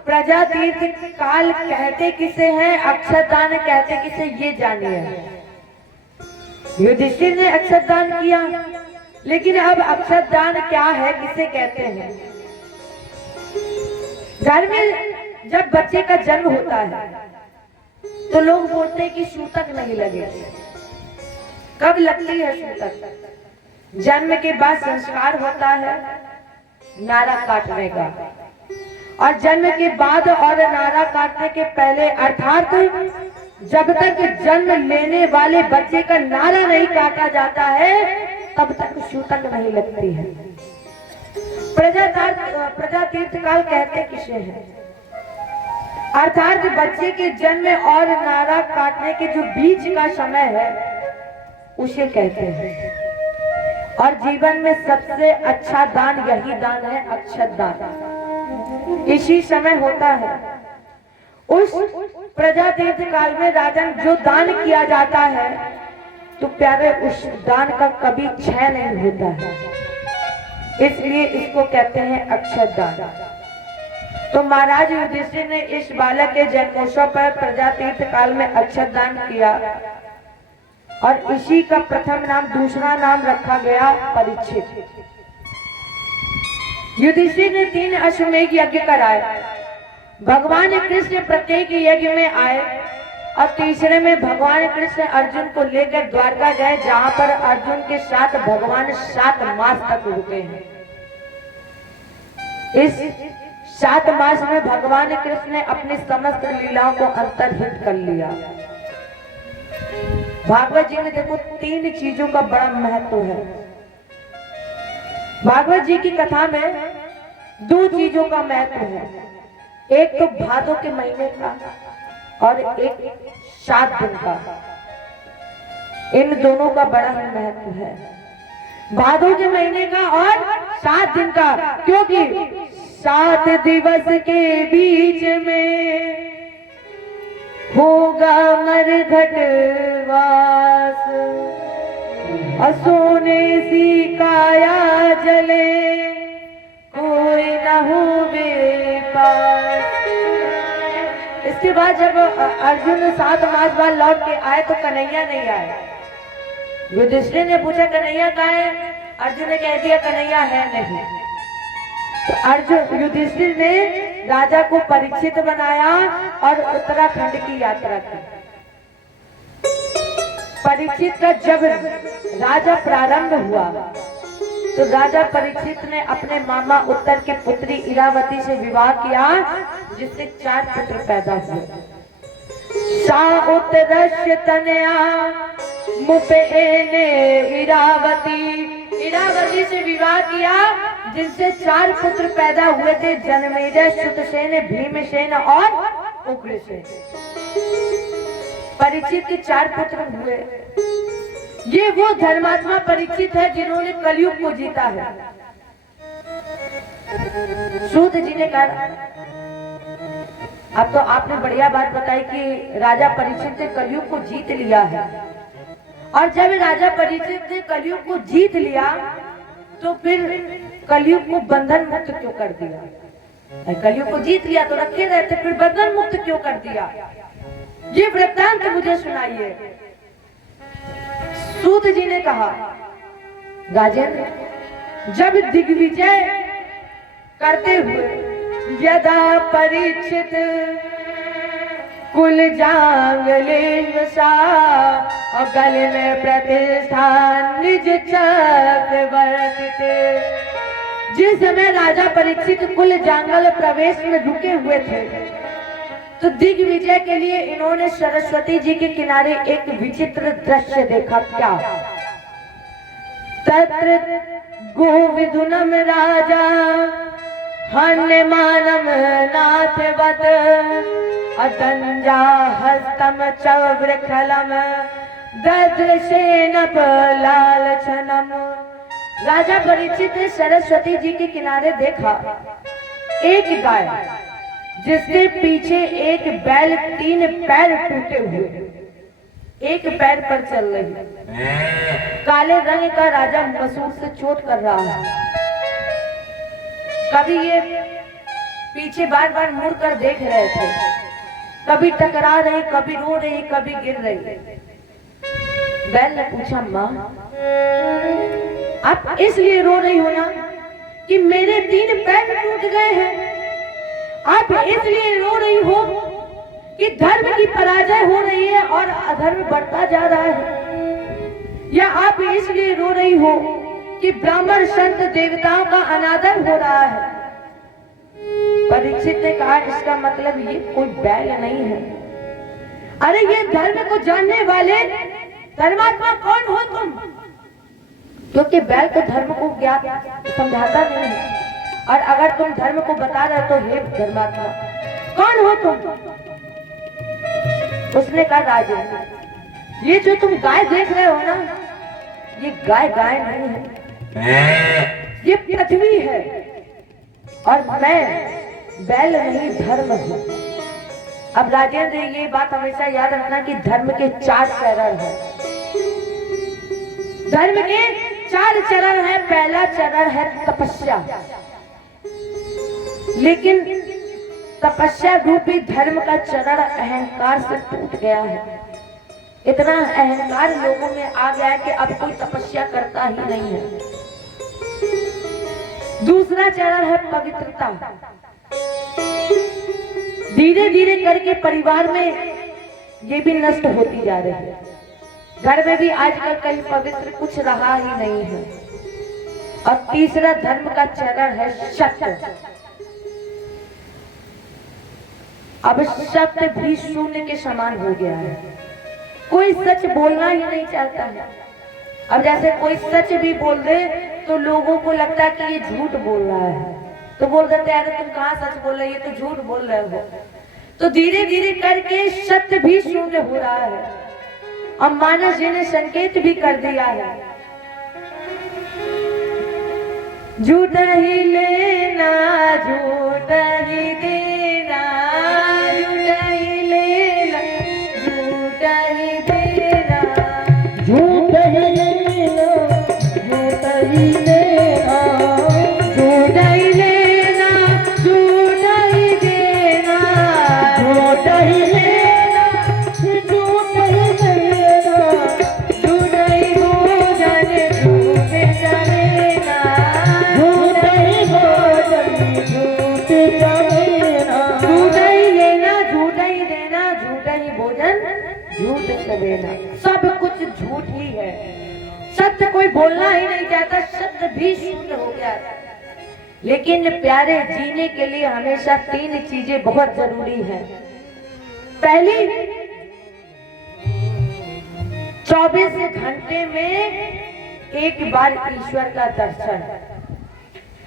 प्रजा तीर्थ काल कहते किसे हैं, अक्षर दान कहते किसे, ये जानिए। युधिष्ठिर ने अक्षर दान किया, लेकिन अब अक्षर दान क्या है, किसे कहते हैं। घर में जब बच्चे का जन्म होता है तो लोग बोलते हैं कि सूतक नहीं लगे। कब लगती है सूतक? जन्म के बाद संस्कार होता है नारा काटने का, और जन्म के बाद और नारा काटने के पहले, अर्थात जब तक जन्म लेने वाले बच्चे का नारा नहीं काटा जाता है तब तक सूतक नहीं लगती है। प्रजा तीर्थ काल कहते किसे हैं, अर्थात बच्चे के जन्म और नारा काटने के जो बीच का समय है उसे कहते हैं। और जीवन में सबसे अच्छा दान यही दान है, अक्षत दान। इसी समय होता है। उस प्रजा तीर्थ काल में राजन जो दान किया जाता है तो प्यारे उस दान का कभी क्षय नहीं होता है, इसलिए इसको कहते हैं अक्षत दान। तो महाराज युधिष्ठिर ने इस बालक के जन्मोत्सव पर प्रजा तीर्थ काल में अक्षत दान किया और इसी का प्रथम नाम, दूसरा नाम रखा गया परीक्षित। युधिष्ठिर ने 3 अश्वमेध यज्ञ कराए। भगवान कृष्ण प्रत्येक यज्ञ में आए और तीसरे में भगवान कृष्ण अर्जुन को लेकर द्वारका गए, जहां पर अर्जुन के साथ भगवान 7 मास तक रुके हैं। इस 7 मास में भगवान कृष्ण ने अपनी समस्त लीलाओं को अंतर्हित कर लिया। भागवत जी में देखो 3 चीजों का बड़ा महत्व है। भागवत जी की कथा में 2 चीजों का महत्व है, एक तो भादों के महीने का और एक 7 दिन का। इन दोनों का बड़ा ही महत्व है, भादों के महीने का और 7 दिन का, क्योंकि 7 दिवस के बीच में होगा मरघट वास, सोने सी काया जले कोई न हो बेपास। इसके बाद जब अर्जुन 7 मास बाद लौट के आए तो कन्हैया नहीं आए। युधिष्ठिर ने पूछा कन्हैया कहाँ है? अर्जुन ने कह दिया कन्हैया है नहीं। तो अर्जुन युधिष्ठिर ने राजा को परीक्षित बनाया और उत्तराखंड की यात्रा की। परीक्षित का जब राजा प्रारंभ हुआ तो राजा परीक्षित ने अपने मामा उत्तर की पुत्री इरावती से विवाह किया, जिससे 4 पुत्र पैदा हुए। सा उत्तरस्य तनया मुपेने इरावती से विवाह किया, जिनसे 4 पुत्र पैदा हुए थे, जनमेजय, श्रुतसेन, भीमसेन और उग्रसेन। परीक्षित के 4 पुत्र हुए। ये वो धर्मात्मा परीक्षित है जिन्होंने कलयुग को जीता है। सूत जी ने कहा, अब तो आपने बढ़िया बात बताई कि राजा परीक्षित ने कलयुग को जीत लिया है, और जब राजा परीक्षित ने कलयुग को जीत लिया तो फिर कलयुग को बंधन मुक्त क्यों कर दिया? कलयुग को जीत लिया तो रखे रहते, फिर बंधन मुक्त क्यों कर दिया? ये वृत्तांत मुझे सुनाइए। सूत जी ने कहा, राजेंद्र, जब दिग्विजय करते हुए यदा परीक्षित कुल जांगले वसा और गले में प्रतिष्ठान निज चक्रवर्ती, जिस समय राजा परीक्षित कुल जांगल प्रवेश में रुके हुए थे तो दिग्विजय के लिए इन्होंने सरस्वती जी के किनारे एक विचित्र दृश्य देखा। क्या? तत्र गोविधुनम राजा हन्यमानम नाथवत अदंजा हस्तम चवृखलम ददृशेन लालछनम। राजा परीक्षित ने सरस्वती जी के किनारे देखा एक गाय जिसके पीछे एक बैल 3 पैर टूटे हुए, एक पैर पर चल रही, काले रंग का राजा मसूर से चोट कर रहा है। कभी ये पीछे बार बार मुड़ कर देख रहे थे, कभी टकरा रही, कभी रो रही, कभी गिर रही। बैल ने पूछा, माँ आप इसलिए रो रही हो ना कि मेरे 3 पैर टूट गए हैं? आप इसलिए रो रही हो कि धर्म की पराजय हो रही है और अधर्म बढ़ता जा रहा है, या आप इसलिए रो रही हो कि ब्राह्मण संत देवताओं का अनादर हो रहा है? परीक्षित ने कहा, इसका मतलब ये कोई बैल नहीं है। अरे ये धर्म को जानने वाले धर्मात्मा कौन हो तुम? क्योंकि बैल तो धर्म को ज्ञान समझाता नहीं है, और अगर तुम धर्म को बता रहे तो हे धर्मात्मा कौन हो तुम? उसने कहा, राजेंद्र, ये जो तुम गाय देख रहे हो ना, ये गाय नहीं है, ये पृथ्वी है और मैं बैल नहीं धर्म है। अब राजेंद्र ये बात हमेशा याद रखना कि धर्म के 4 चरण हैं। धर्म के 4 चरण है। पहला चरण है तपस्या, लेकिन तपस्या रूपी धर्म का चरण अहंकार से टूट गया है। इतना अहंकार लोगों में आ गया है कि अब कोई तपस्या करता ही नहीं है। दूसरा चरण है पवित्रता। धीरे धीरे करके परिवार में ये भी नष्ट होती जा रही है। घर में भी आजकल कहीं पवित्र कुछ रहा ही नहीं है। और तीसरा धर्म का चरण है सत्य। अब सत्य भी शून्य के समान हो गया है। कोई सच बोलना ही नहीं चाहता है। अब जैसे कोई सच भी बोल दे तो लोगों को लगता है कि ये झूठ बोल रहा है, तो बोल देते हैं अरे तुम कहाँ सच बोल रहे हो, ये तो झूठ बोल रहे हो। तो धीरे धीरे करके सत्य भी शून्य हो रहा है। अब मानस जी ने संकेत भी कर दिया है, झूठ ही लेना झूठ ही देना, झूठ ही लेना झूठ ही देना, झूठ ही लेना झूठ ही देना, झूठ ही लेना झूठ ही देना, झूठ ही लेना झूठ ही देना, झूठ ही भोजन झूठ चलेना, झूठ ही भोजन झूठ चलेना, झूठ ही लेना झूठ ही देना, झूठ ही भोजन झूठ चलेना। सब कुछ झूठ ही है। सत्य कोई बोलना ही नहीं चाहता। सत्य भी शून्य हो गया है। लेकिन प्यारे, जीने के लिए हमेशा 3 चीजें बहुत जरूरी है। पहली, 24 घंटे में एक बार ईश्वर का दर्शन,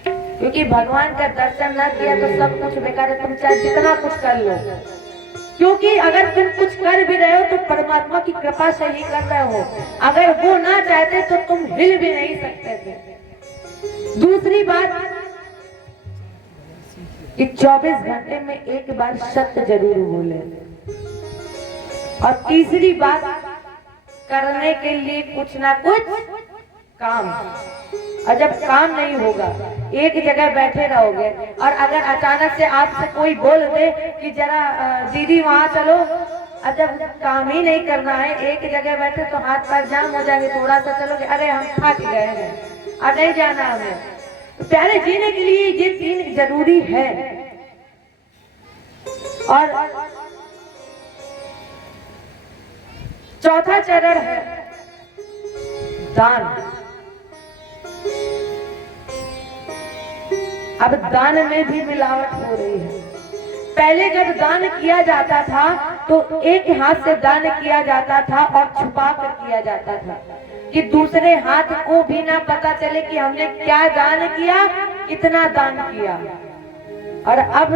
क्योंकि भगवान का दर्शन ना किया तो सब कुछ बेकार है। तुम चाहे जितना कुछ कर लो, क्योंकि अगर तुम कुछ कर भी रहे हो तो परमात्मा की कृपा से ही कर रहे हो। अगर वो ना चाहते तो तुम हिल भी नहीं सकते थे। दूसरी बात कि 24 घंटे में एक बार सत्य जरूर बोले। और तीसरी बात, करने के लिए कुछ ना कुछ काम। और जब काम नहीं होगा, एक जगह बैठे रहोगे, और अगर अचानक से आपसे कोई बोल दे कि जरा दीदी वहां चलो, और जब काम ही नहीं करना है, एक जगह बैठे तो हाथ पैर जाम हो जाएंगे। थोड़ा सा चलोगे, अरे हम थक गए हैं, अब नहीं जाना हमें। तो प्यारे, जीने के लिए ये 3 जरूरी है। और चौथा चरण है दान। अब दान में भी मिलावट हो रही है। पहले जब दान किया जाता था तो एक हाथ से दान किया जाता था और छुपा कर किया जाता था कि दूसरे हाथ को भी ना पता चले कि हमने क्या दान किया, कितना दान किया। और अब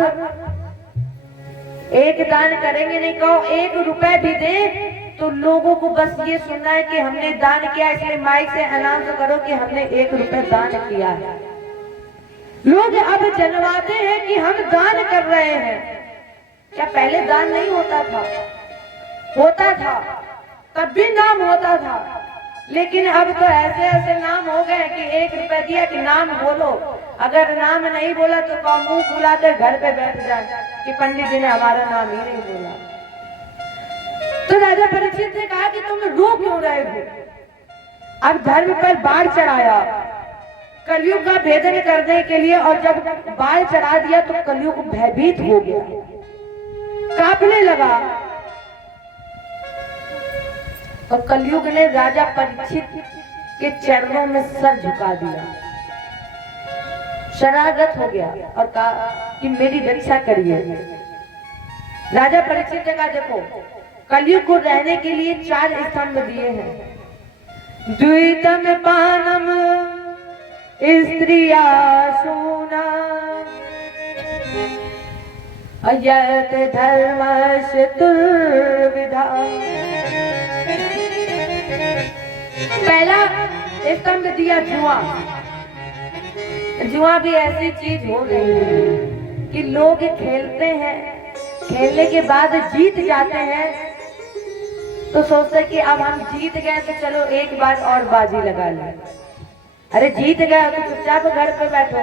एक दान करेंगे नहीं, कहो 1 रुपए भी दे तो लोगों को बस ये सुनना है कि हमने दान किया, इसलिए माइक से अनाउंस करो कि हमने 1 रुपए दान किया है। लोग अब जनवाते हैं कि हम दान कर रहे हैं। क्या पहले दान नहीं होता था? होता था, तब भी नाम होता था। लेकिन अब तो ऐसे ऐसे नाम हो गए कि 1 रुपए दिया कि नाम बोलो। अगर नाम नहीं बोला तो मुंह फुलाते घर पे बैठ जाए कि पंडित जी ने हमारा नाम ही नहीं बोला। तो राजा परीक्षित ने कहा कि तुम रो क्यों रहे हो? अब धर्म पर बाढ़ चढ़ाया कलयुग का भेदन करने के लिए, और जब बाढ़ चढ़ा दिया तो कलयुग भयभीत हो गया, कांपने लगा। और कलयुग ने राजा परीक्षित के चरणों में सर झुका दिया, शरणागत हो गया और कहा कि मेरी रक्षा करिए। राजा परीक्षित ने कहा देखो, कलयुग को रहने के लिए 4 स्तंभ दिए हैं। द्वितम पानम स्त्रिया सूना, अयत धर्मश दुर्विधा। पहला स्तंभ दिया जुआ। जुआ भी ऐसी चीज हो गई कि लोग खेलते हैं, खेलने के बाद जीत जाते हैं तो सोचते कि अब हम जीत गए तो चलो एक बार और बाजी लगा लें। अरे जीत गए तो चुपचाप घर पे बैठो।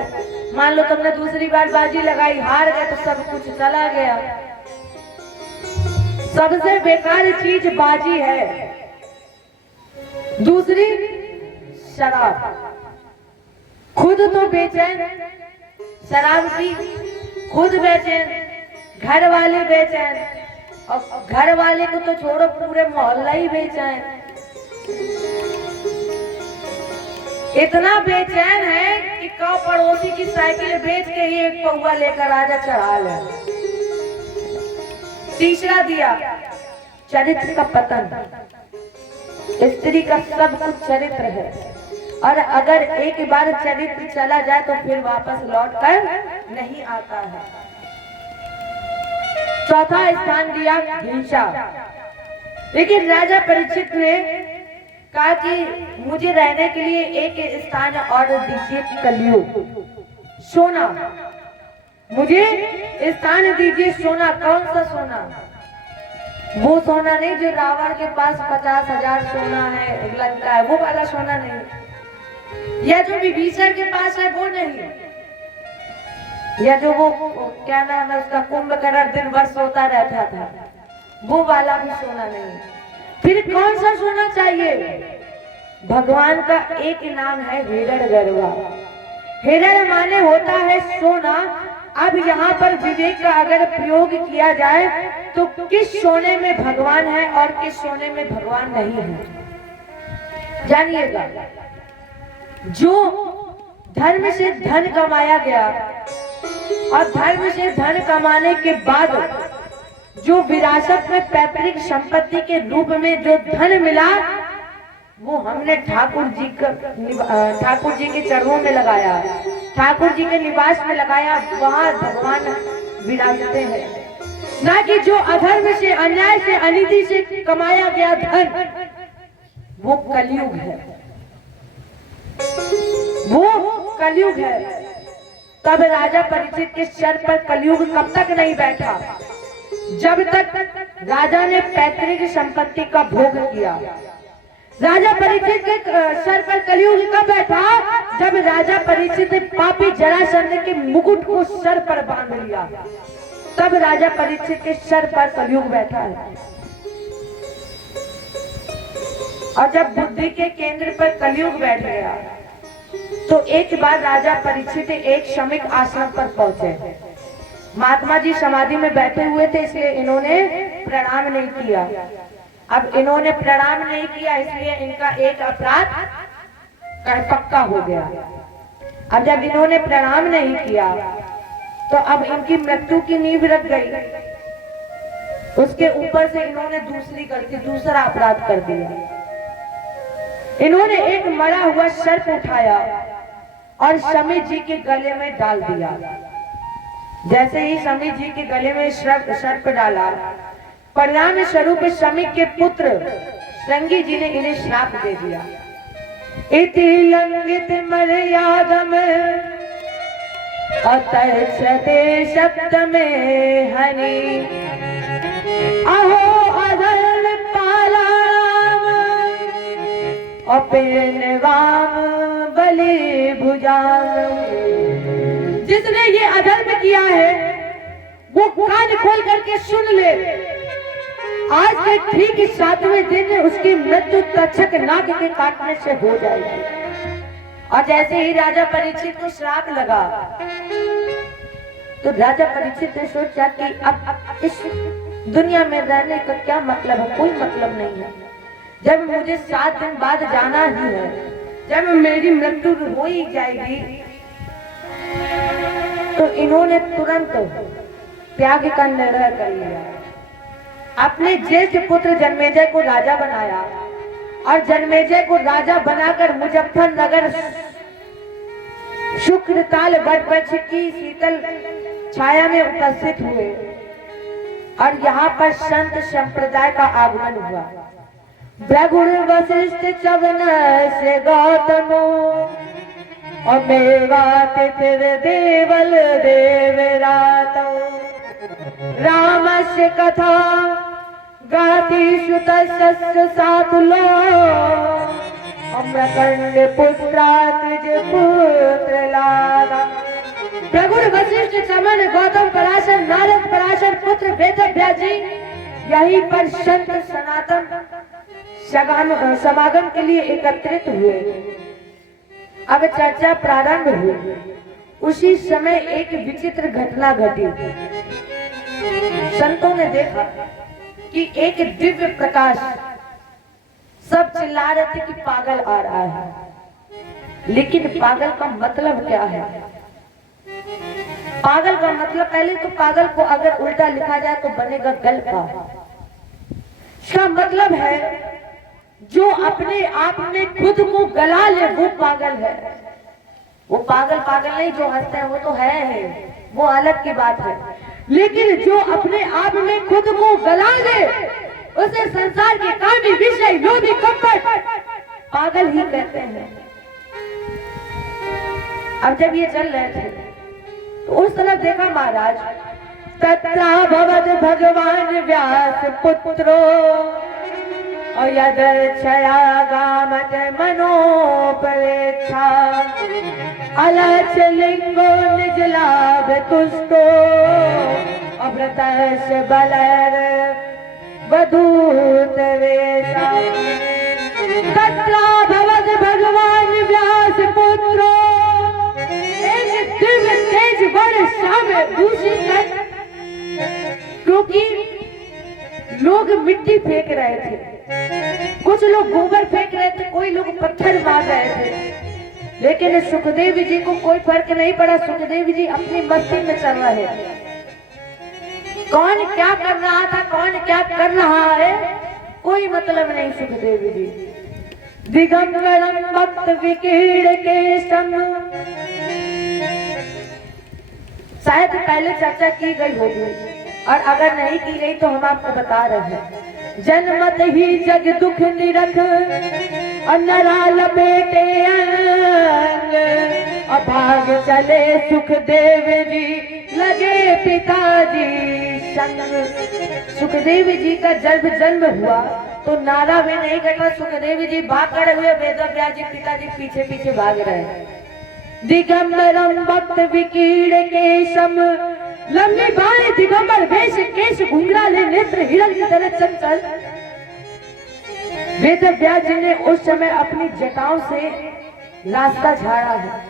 मान लो तुमने दूसरी बार बाजी लगाई, हार गए तो सब कुछ चला गया। सबसे बेकार चीज बाजी है। दूसरी शराब, खुद तो बेचैन, शराब पी खुद बेचैन, घर वाले बेचैन, और घर वाले को तो छोड़ो पूरे मोहल्ला ही बेचैन। इतना बेचैन है कि कौ पड़ोसी की साइकिल बेच के ही एक पौवा लेकर आजा चढ़ा ले। तीसरा दिया चरित्र का पतन। स्त्री का सब कुछ चरित्र है, और अगर एक बार चरित्र चला जाए तो फिर वापस लौट कर नहीं आता है। चौथा स्थान दिया हिंसा। लेकिन राजा परीक्षित ने कहा कि मुझे रहने के लिए एक स्थान और दीजिए, कलयुग, सोना। मुझे स्थान दीजिए सोना। कौन सा सोना? वो सोना नहीं जो रावण के पास 50,000 सोना है लगता है, वो वाला सोना नहीं। या जो विभीषण के पास है वो नहीं, या जो वो क्या नाम है उसका, कुंभकर्ण दिन भर सोता रहता था, वो वाला भी सोना नहीं। फिर कौन सा सोना चाहिए? भगवान का एक नाम है हिरण्यगर्भा। हिरण्य माने होता है सोना। अब यहाँ पर विवेक का अगर प्रयोग किया जाए तो किस सोने में भगवान है और किस सोने में भगवान नहीं है जानिएगा। जो धर्म से धन कमाया गया और धर्म से धन कमाने के बाद जो विरासत में पैतृक संपत्ति के रूप में जो धन मिला, वो हमने ठाकुर जी के चरणों में लगाया, ठाकुर जी के निवास में लगाया। वहां भगवान विराजते हैं, ना कि जो अधर्म से, अन्याय से, अनिति से कमाया गया धन। वो कलयुग है, वो कलयुग है। तब राजा परीक्षित के सर पर कलयुग कब तक नहीं बैठा? जब तक राजा ने पैतृक संपत्ति का भोग किया। राजा परीक्षित के सर पर कलयुग कब बैठा? जब राजा परीक्षित ने पापी जरासंध के मुकुट को सर पर बांध लिया, तब राजा परीक्षित के सर पर कलयुग बैठा है। और जब बुद्धि के केंद्र पर कलयुग बैठ गया तो एक बार राजा परीक्षित एक श्रमिक आश्रम पर पहुंचे। महात्मा जी समाधि में बैठे हुए थे, इसलिए इन्होंने प्रणाम नहीं किया। अब इन्होंने प्रणाम नहीं किया, इसलिए इनका एक अपराध पक्का हो गया। अब जब इन्होंने प्रणाम नहीं किया तो अब इनकी मृत्यु की नींव रख गई। उसके ऊपर से इन्होंने दूसरी गलती, दूसरा अपराध कर दिया। इन्होंने एक मरा हुआ सर्प उठाया और शमी जी के गले में डाल दिया। जैसे ही शमी जी के गले में सर्प डाला, परिणाम स्वरूप शमी के पुत्र श्रृंगी जी ने इन्हें श्राप दे दिया। इति लंघित मर्यादम अतर्क्षते शब्द में हनि, अहो अधर्म पालाम अपेनवाम बलि भुजाम। जिसने ये अधर्म किया है वो कान खोल करके सुन ले। आज के ठीक 7वें दिन उसकी मृत्यु तक्षक नाग के काटने से हो जाएगी। और जैसे ही राजा परीक्षित को श्राप लगा तो राजा परीक्षित ने सोचा कि अब इस दुनिया में रहने का क्या मतलब है? कोई मतलब नहीं है। जब मुझे 7 दिन बाद जाना ही है, जब मेरी मृत्यु हो ही जाएगी, तो इन्होंने तुरंत त्याग का निर्णय कर लिया। अपने ज्येष्ठ पुत्र जन्मेजय को राजा बनाया और जन्मेजय को राजा बनाकर मुजफ्फरनगर शुक्रताल वटवृक्ष की शीतल छाया में उपस्थित हुए और यहाँ पर संत संप्रदाय का आगमन हुआ। भृगु वशिष्ठ च्यवन से गौतम और मेवातिथिर देवल देवरातौ रामस्य कथा गाति सुतस्य सातुलो अम्रकंड पुत्रात्ज पुत्र लागा। प्रगुण वशिष्ठ चमन गौतम पराशर नारद पराशर पुत्र वेदव्यास जी यहीं पर संत सनातन समागम के लिए एकत्रित हुए। अब चर्चा प्रारंभ हुई। उसी समय एक विचित्र घटना घटी। संतों ने देखा कि एक दिव्य प्रकाश, सब चिल्ला रहे थे कि पागल आ रहा है, लेकिन पागल का मतलब क्या है? पागल का मतलब, पहले तो पागल को अगर उल्टा लिखा जाए तो बनेगा गलपा। इसका मतलब है जो अपने आप में खुद को गला ले वो पागल है। वो पागल पागल नहीं जो हंसते हैं वो तो है, वो अलग की बात है। लेकिन जो अपने आप में खुद को गला ले उसे संसार के कामी विषय लोभी कपट पागल ही कहते हैं। अब जब ये चल रहे थे तो उस तरफ देखा महाराज, तत्रा भवद भगवान व्यास पुत्रो और यदर्च्छया गामत मनोपरेक्षा अलच लिंगो निज लाभ तुष्टो अव्रतश बलर वधूत वेशा। तत्रा भवद भगवान व्यास पुत्रो, एक दिव्य तेज बड़े श्याम भूषित है, क्योंकि लोग मिट्टी फेंक रहे थे, कुछ लोग गोबर फेंक रहे थे, कोई लोग पत्थर मार रहे थे, लेकिन सुखदेव जी को कोई फर्क नहीं पड़ा। सुखदेव जी अपनी मस्ती में चल रहे थे। कौन क्या कर रहा था, कौन क्या कर रहा है, कोई मतलब नहीं। सुखदेव जी दिगंबरम भक्त विकीर्ण के सम, शायद पहले चर्चा की गई होगी और अगर नहीं की गई तो हम आपको बता रहे हैं। जन्मत ही जग दुख निरख और नरा लपेटे अंग, अभाग चले सुखदेव जी लगे पिताजी संग। सुखदेव जी का जब जन्म हुआ तो नारा भी नहीं कटा, सुखदेव जी भाग खड़े हुए, वेदव्यास जी पिताजी पीछे पीछे भाग रहे। दिगंबरम भक्त विकीर्ण केशम, लंबी बाएं दिगंबर वेश, केश घुंघराले नेत्र हिरण की तरह चंचल। वेदव्यास जी ने उस समय अपनी जटाओं से रास्ता झाड़ा है।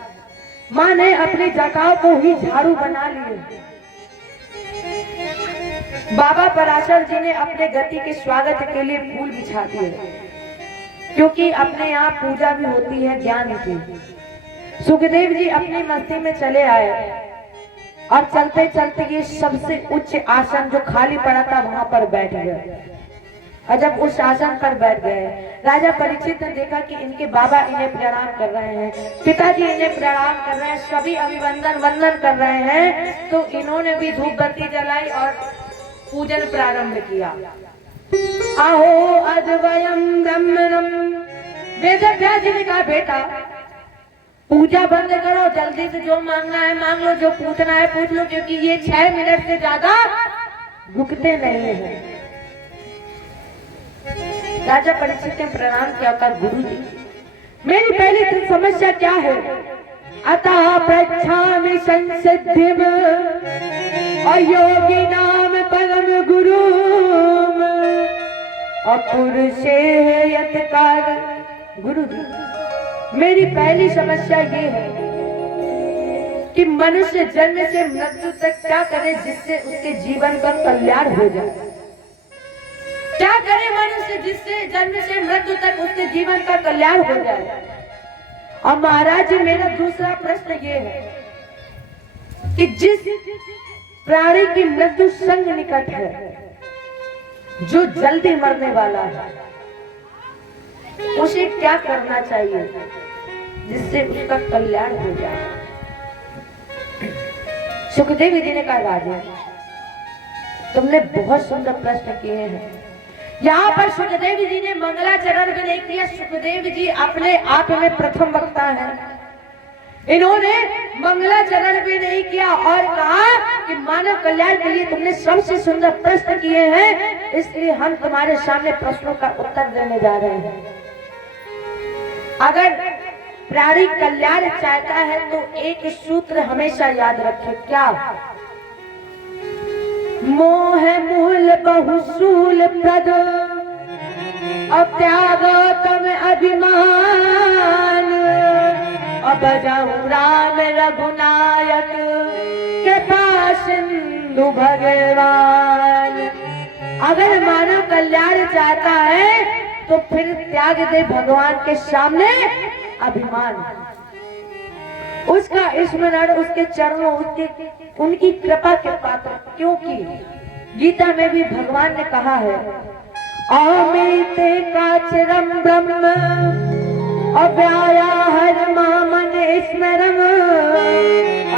माँ ने अपनी जटाओं को ही झाड़ू बना लिए। बाबा पराशर जी ने अपने गति के स्वागत के लिए फूल बिछा दिए, क्योंकि अपने यहाँ पूजा भी होती है ज्ञान की। सुखदेव जी अपनी मस्ती में चले आए और चलते चलते ये सबसे उच्च आसन जो खाली पड़ा था वहां पर बैठ गए। और जब उस आसन पर बैठ गए, राजा परीक्षित ने देखा कि इनके बाबा इन्हें प्रणाम कर रहे हैं, पिताजी इन्हें प्रणाम कर रहे हैं, सभी अभिवंदन वंदन कर रहे हैं, तो इन्होंने भी धूप बत्ती जलाई और पूजन प्रारंभ किया। अहो अद्वयम ब्रह्मणम, वेदव्यास जी ने कहा बेटा पूजा बंद करो, जल्दी से जो मांगना है मांग लो, जो पूछना है पूछ लो, क्योंकि ये 6 मिनट से ज्यादा रुकते नहीं है। राजा परीक्षित ने प्रणाम किया, कहा गुरु जी मेरी पहली समस्या क्या है? अतः पृच्छामि संसिद्धिम अयोगी नाम परम गुरु अपुरुषे यत्कार। गुरु जी मेरी पहली समस्या ये है कि मनुष्य जन्म से मृत्यु तक क्या करे जिससे उसके जीवन का कल्याण हो जाए? क्या करे मनुष्य जिससे जन्म से मृत्यु तक उसके जीवन का कल्याण हो जाए? और महाराज जी मेरा दूसरा प्रश्न ये है कि जिस प्राणी की मृत्यु संग निकट है, जो जल्दी मरने वाला है, उसे क्या करना चाहिए जिससे उसका कल्याण हो जाए? सुखदेव जी ने कहा राजा तुमने बहुत सुंदर प्रश्न किए हैं। यहाँ पर सुखदेव जी ने मंगलाचरण भी नहीं किया। सुखदेव जी अपने आप में प्रथम वक्ता है। इन्होंने मंगलाचरण भी नहीं किया और कहा कि मानव कल्याण के लिए तुमने सबसे सुंदर प्रश्न किए हैं, इसलिए हम तुम्हारे सामने प्रश्नों का उत्तर देने जा रहे हैं। अगर प्राणी कल्याण चाहता है तो एक सूत्र हमेशा याद रखे, क्या? मोह मूल बहुसूल प्रद त्याग तम अभिमान, अब जाऊं राम रघुनायक कृपा सिंधु भगवान। अगर मानव कल्याण चाहता है तो फिर त्याग दे भगवान के सामने अभिमान, उसका स्मरण, उसके चरणों, उसके उनकी कृपा के पात्र। क्योंकि गीता में भी भगवान ने कहा है, अमिते का चिरम ब्रह्म अव्याया हर मामन स्मरम,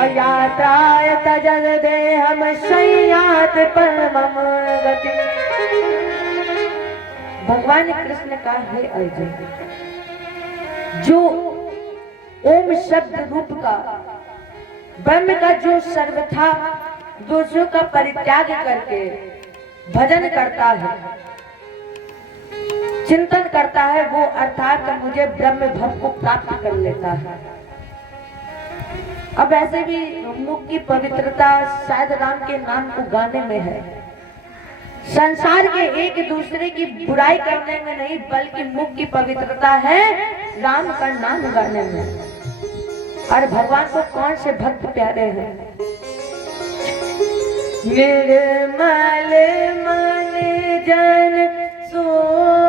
अयात्राय तजल देहम संयात परमम गति। भगवान कृष्ण ने कहा, हे अर्जुन, जो ओम शब्द रूप का ब्रह्म का जो सर्वथा दोषों का परित्याग करके भजन करता है, चिंतन करता है, वो अर्थात मुझे ब्रह्म भव को प्राप्त कर लेता है। अब ऐसे भी मुख की पवित्रता शायद राम के नाम को गाने में है, संसार के एक दूसरे की बुराई करने में नहीं, बल्कि मुख की पवित्रता है राम का नाम गाने में। और भगवान को कौन से भक्त प्यारे हैं? निर्मल मन जन सो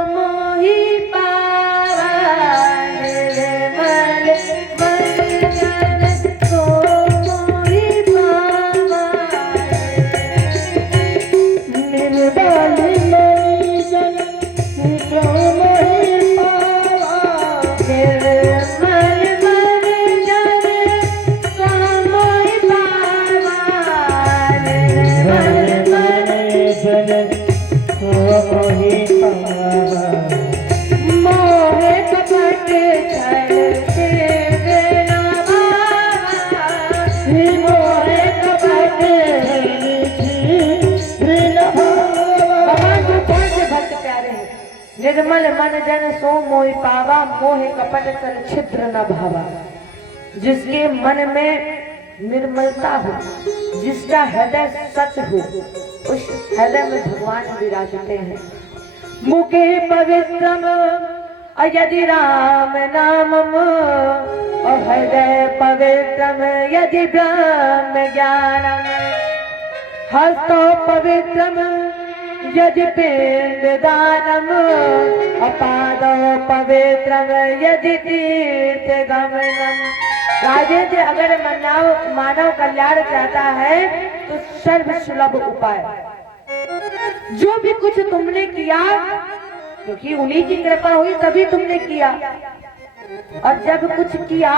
मोहि पावा, निर्मल मन जन सो मोहि पावा, निर्मल मन जन सो मोहि पावा, निर्मल मन जन सो मोहि पावा, निर्मल मन जन सो मोहि पावा, मोह कपट छल से बिना भावा, मोह कपट भगवान को कौन से भक्त प्यारे हैं? निर्मल मन जन सो मोहि पावा, मोह कपट छल छिद्र न भावा। जिसके मन में निर्मलता हो, जिसका हृदय सच हो, उस हृदय में भगवान विराजते हैं। मुखे पवित्रम यदि राम नामम, और हृदय पवित्रम यदि ब्रह्म ज्ञानम, हस्तो पवित्रम यदि पिंड दानम, अपादो पवित्रम यदि तीर्थ गमनम। राजेंद्र, अगर मानव कल्याण चाहता है तो सर्व सुलभ उपाय, जो भी कुछ तुमने किया, क्योंकि उन्हीं की कृपा हुई तभी तुमने किया, और जब कुछ किया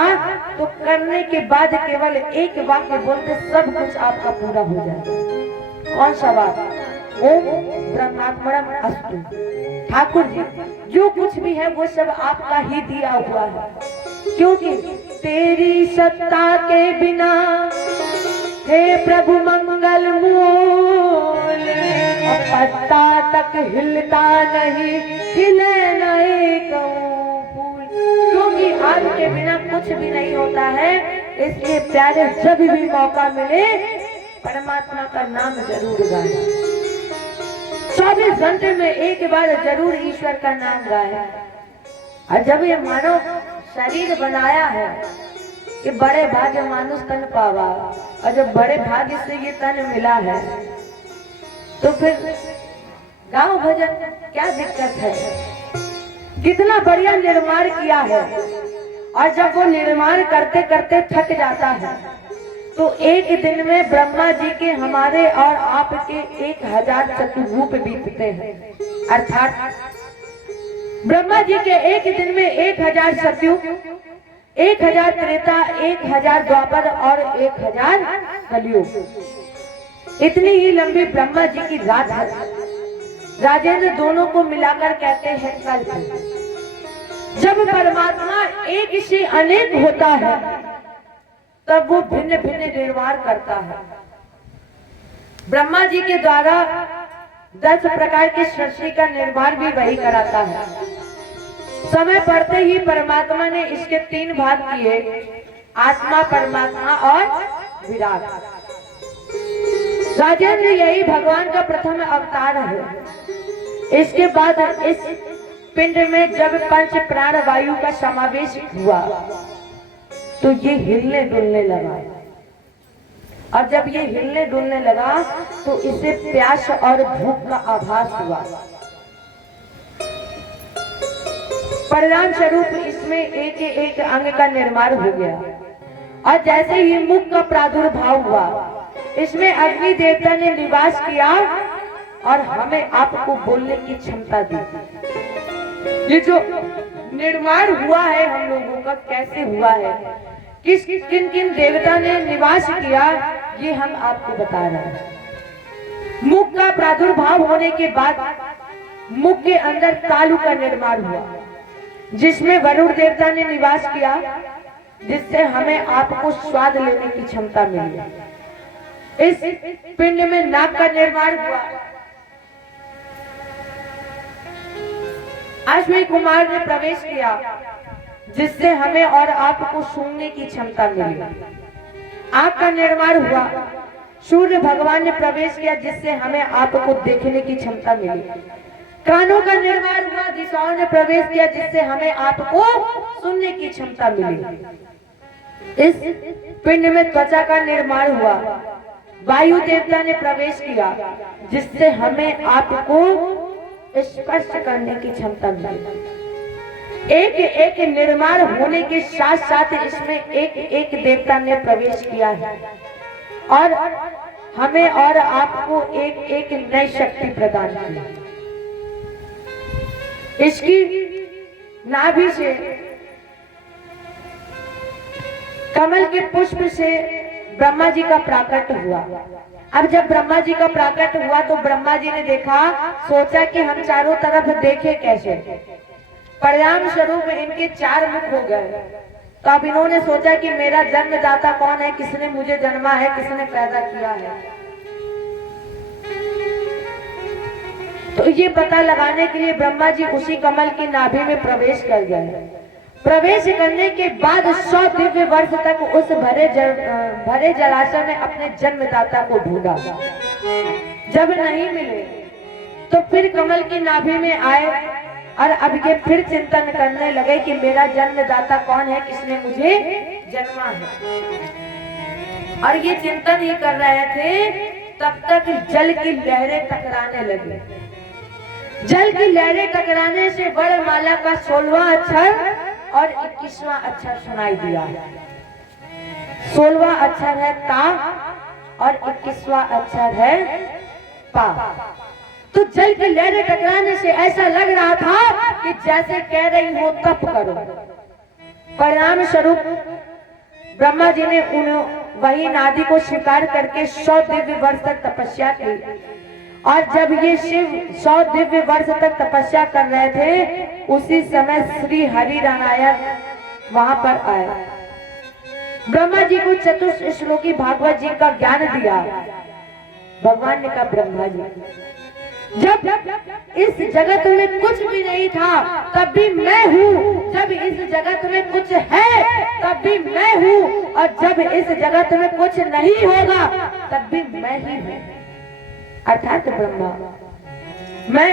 तो करने के बाद केवल एक वाक्य बोलते सब कुछ आपका पूरा हो जाए। कौन सा वाक्य? ओम ब्रह्मात्मनम अस्तु। ठाकुर जी, जो कुछ भी है वो सब आपका ही दिया हुआ है, क्योंकि तेरी सत्ता के बिना हे प्रभु मंगल मूल, पत्ता तक हिलता नहीं, हिले नहीं कहूँ फूल। क्योंकि आपके बिना कुछ भी नहीं होता है, इसलिए प्यारे जब भी मौका मिले परमात्मा का नाम जरूर गाएं। 24 घंटे में एक बार जरूर ईश्वर का नाम गाएं। और जब ये मानव शरीर बनाया है कि बड़े भाग्य मानुष तन पावा, और जब बड़े भाग्य से ये तन मिला है तो फिर गाँव भजन क्या दिक्कत है? कितना बढ़िया निर्माण किया है। और जब वो निर्माण करते करते थक जाता है तो एक दिन में ब्रह्मा जी के, हमारे और आपके 1000 चतुर्रूप बीतते हैं। अर्थात ब्रह्मा जी के एक दिन में 1000 सतयुग, 1000 त्रेता, 1000 द्वापर और 1000 कलयुग। इतनी ही लंबी ब्रह्मा जी की रात है। राजेंद्र, दोनों को मिलाकर कहते हैं कल्प। जब परमात्मा एक से अनेक होता है तब वो भिन्न भिन्न निर्माण करता है। ब्रह्मा जी के द्वारा 10 प्रकार की सृष्टि का निर्माण भी वही कराता है। समय पड़ते ही परमात्मा ने इसके 3 भाग किए, आत्मा, परमात्मा और विराट। राजेंद्र, यही भगवान का प्रथम अवतार है। इसके बाद इस पिंड में जब पंच प्राण वायु का समावेश हुआ तो ये हिलने डुलने लगा, और जब ये हिलने डुलने लगा तो इसे प्यास और भूख का आभास हुआ। परिणाम स्वरूप इसमें एक एक अंग का निर्माण हो गया, और जैसे ही मुख का प्रादुर्भाव हुआ, इसमें अग्नि देवता ने निवास किया और हमें आपको बोलने की क्षमता दी। ये जो निर्माण हुआ है हम लोगों का, कैसे हुआ है, किन किन देवता ने निवास किया, ये हम आपको बता रहे हैं। मुख का प्रादुर्भाव होने के बाद मुख के अंदर तालु का निर्माण हुआ, जिसमें वरुण देवता ने निवास किया, जिससे हमें आपको स्वाद लेने की क्षमता मिली। इस पिंड में नाक का निर्माण हुआ, अश्विनी कुमार ने प्रवेश किया, जिससे हमें और आपको सूंघने की क्षमता मिली। आंख का निर्माण हुआ, सूर्य भगवान ने प्रवेश किया, जिससे हमें आपको देखने की क्षमता मिली। कानों का निर्माण हुआ, दिशाओं ने प्रवेश किया, जिससे हमें आपको सुनने की क्षमता मिली। इस पिंड में त्वचा का निर्माण हुआ, वायु देवता ने प्रवेश किया, जिससे हमें आपको स्पर्श करने की क्षमता मिली। एक एक निर्माण होने के साथ साथ इसमें एक एक देवता ने प्रवेश किया है, और हमें और आपको एक एक नई शक्ति प्रदान की। इसकी नाभि से, कमल के पुष्प से ब्रह्मा जी का प्राकट हुआ। अब जब ब्रह्मा जी का प्राकट हुआ तो ब्रह्मा जी ने देखा, सोचा कि हम चारों तरफ देखें कैसे। परिणाम स्वरूप इनके 4 मुख हो गए। तो अब इन्होंने सोचा कि मेरा जन्मदाता कौन है, किसने मुझे जन्मा है, किसने पैदा किया है। तो ये पता लगाने के लिए ब्रह्मा जी उसी कमल की नाभि में प्रवेश कर गए। प्रवेश करने के बाद 100 दिव्य वर्ष तक उस भरे जलाशय में अपने जन्मदाता को ढूंढा। जब नहीं मिले तो फिर कमल की नाभि में आए, और अब ये फिर चिंतन करने लगे कि मेरा जन्मदाता कौन है, किसने मुझे जन्मा है। और ये चिंतन ही कर रहे थे, तब तक जल की लहरें टकराने लगी। जल की लहरें टकराने से वर्णमाला का 16वां अक्षर और 21वां अक्षर सुनाई दिया। 16वां अक्षर है ता और 21वां अक्षर है पा। तो जल की लहरें टकराने से ऐसा लग रहा था कि जैसे कह रही हो तप करो। परिणाम स्वरूप ब्रह्मा जी ने वही नादी को स्वीकार करके 100 दिव्य वर्ष तक तपस्या की। और जब ये शिव 100 दिव्य वर्ष तक तपस्या कर रहे थे, उसी समय श्री हरि नारायण वहां पर आए। ब्रह्मा जी को चतुर्थ श्लोकी भागवत जी का ज्ञान दिया। भगवान ने कहा, ब्रह्मा जी, जब इस जगत में कुछ भी नहीं था तब भी मैं हूँ, जब इस जगत में कुछ है तब भी मैं हूँ, और जब इस जगत में कुछ नहीं होगा तब भी मैं ही हूँ। अर्थात ब्रह्मा, मैं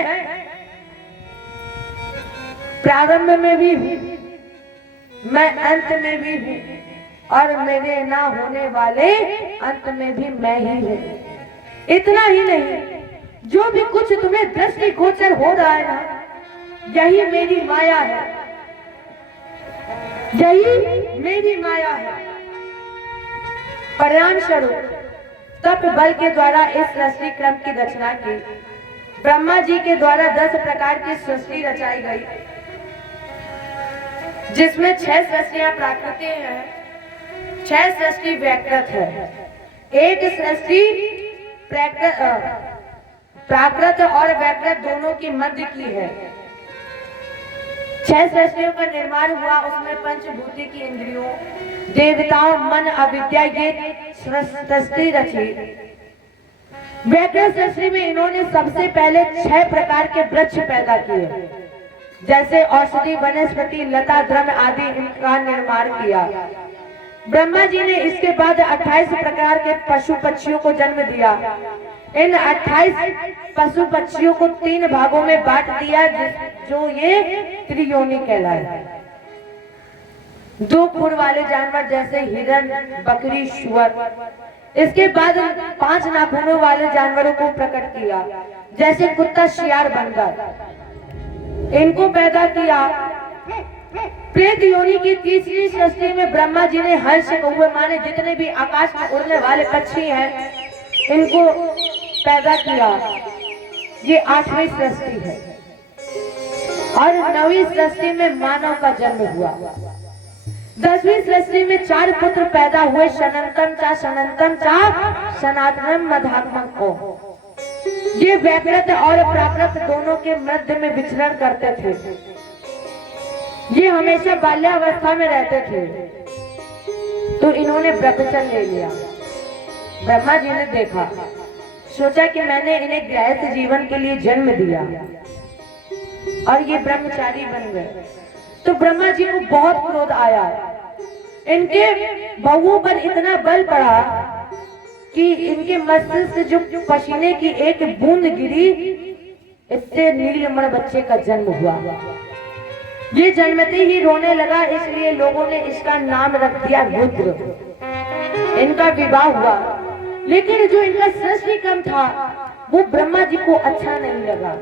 प्रारंभ में भी हूँ, मैं अंत में भी हूँ, और मेरे ना होने वाले अंत में भी मैं ही हूँ। इतना ही नहीं, जो भी कुछ तुम्हें दृष्टि गोचर हो रहा है ना, यही मेरी माया है, यही मेरी माया है। परिणाम स्वरूप तप बल के द्वारा इस सृष्टि क्रम की रचना की। ब्रह्मा जी के द्वारा 10 प्रकार की सृष्टि रचाई गई, जिसमें 6 सृष्टियां प्राकृतिक हैं, 6 सृष्टि व्याकृत है, एक सृष्टि प्राकृत और व्याकृत दोनों की मध्य की है। 6 सृष्टियों का निर्माण हुआ, उसमें पंचभूति की इंद्रियों, देवताओं, मन, अविद्या, ये सृष्टि रची। व्याकरण सृष्टि में इन्होंने सबसे पहले 6 प्रकार के वृक्ष पैदा किए, जैसे औषधि, वनस्पति, लता, द्रव्य आदि, इनका निर्माण किया। ब्रह्मा जी ने इसके बाद 28 प्रकार के पशु पक्षियों को जन्म दिया। इन 28 पशु पक्षियों को 3 भागों में बांट दिया, जो ये त्रियोनि कहलाए। 2 खुर वाले जानवर जैसे हिरण, बकरी, सुअर। इसके बाद 5 नाखूनों वाले जानवरों को प्रकट किया, जैसे कुत्ता, शियार, बंदर। इनको पैदा किया। प्रेत योनि की तीसरी सृष्टि में ब्रह्मा जी ने हंस, कौवे, माने जितने भी आकाश में उड़ने वाले पक्षी हैं, इनको पैदा किया। ये 8वीं सृष्टि है। और 9वीं सृष्टि में मानव का जन्म हुआ। 10वीं सृष्टि में 4 पुत्र पैदा हुए, सनातन चा सनातनम मधात्मक को। ये व्याकृत और प्राकृत दोनों के मध्य में विचरण करते थे। ये हमेशा बाल्यावस्था में रहते थे, तो इन्होंने ब्रह्मचर्य ले लिया। ब्रह्मा जी ने देखा, सोचा कि मैंने इन्हें गृहस्थ जीवन के लिए जन्म दिया और ये ब्रह्मचारी बन गए। तो ब्रह्मा जी को बहुत क्रोध आया। इनके बहुओं पर इतना बल पड़ा कि इनके मस्तिष्क जो पसीने की एक बूंद गिरी, इससे नीलमण बच्चे का जन्म हुआ। ये जन्मते ही रोने लगा, इसलिए लोगों ने इसका नाम रख दिया रुद्र। इनका विवाह हुआ, लेकिन जो इनका सृष्टि क्रम था वो ब्रह्मा जी को अच्छा नहीं लगा,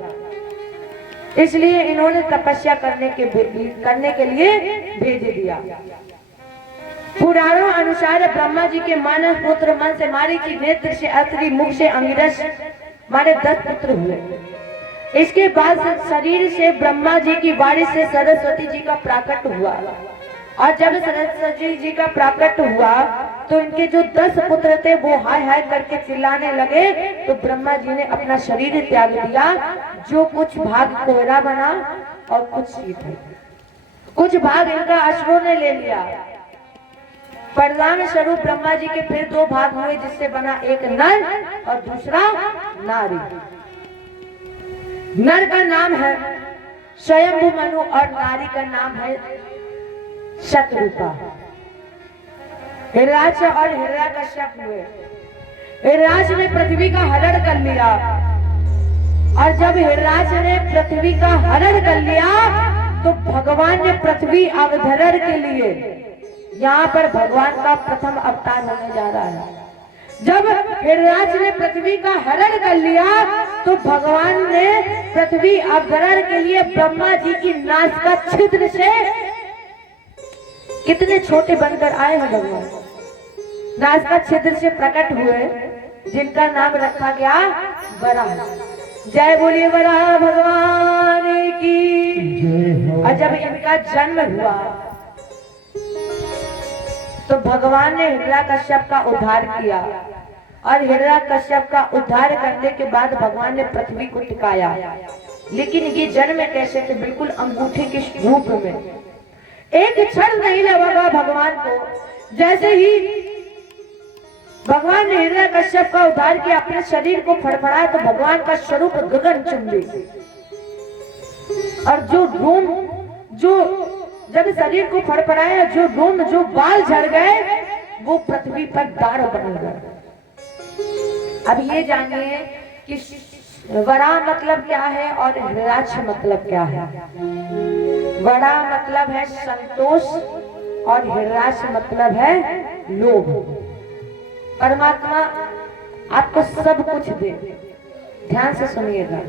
इसलिए इन्होंने तपस्या करने के लिए भेज दिया। पुराणों अनुसार ब्रह्मा जी के मानस पुत्र मन से, मारीची, नेत्र से, अत्रि, मुख से अंगिरस, माने 10 पुत्र हुए। इसके बाद शरीर से ब्रह्मा जी की बारिश से सरस्वती जी का प्राकट हुआ। और जब सरस्वती जी का प्राकट हुआ तो इनके जो 10 पुत्र थे वो हाय हाय करके चिल्लाने लगे, तो ब्रह्मा जी ने अपना शरीर त्याग दिया। जो कुछ भाग कोयला बना और कुछ शीत, कुछ भाग इनका असुरों ने ले लिया। परिणाम स्वरूप ब्रह्मा जी के फिर 2 भाग हुए, जिससे बना एक नर और दूसरा नारी। नर का नाम है स्वयंभू मनु और नारी का नाम है शतरूपा। हिरराज और हिरण्यकश्यप हुए। हिरराज ने पृथ्वी का हरण कर लिया, और जब हिरराज ने पृथ्वी का हरण कर लिया तो भगवान ने पृथ्वी अवधरण के लिए, यहाँ पर भगवान का प्रथम अवतार होने जा रहा है। जब हिरराज ने पृथ्वी का हरण कर लिया तो भगवान ने पृथ्वी अवधरण के लिए ब्रह्मा जी की नासिका छिद्र से, कितने छोटे बनकर आए हैं भगवान, नासिका छिद्र से प्रकट हुए, जिनका नाम रखा गया वराह। जय बोलिए वराह भगवान की। और जब इनका जन्म हुआ तो भगवान ने हिरण्यकश्यप का उद्धार किया, और हिरण्यकश्यप का उद्धार करने के बाद भगवान ने पृथ्वी को टिकाया। लेकिन ये जन्म कैसे थे? बिल्कुल अंगूठे के रूप में। एक क्षण नहीं लगा भगवान को। जैसे ही भगवान ने हिरण्यकश्यप का उद्धार किया, अपने शरीर को फड़फड़ाया तो भगवान का स्वरूप गगनचुंबी, और जो रोम, जो जब शरीर को फड़फड़ाया, जो रोम, जो बाल झड़ गए, वो पृथ्वी पर दार बन गए। अब ये जानिए कि वराह मतलब क्या है और हिरण्यक्ष मतलब क्या है। वराह मतलब है संतोष और हिरण्यक्ष मतलब है लोभ। परमात्मा आपको सब कुछ दे, ध्यान से सुनिएगा।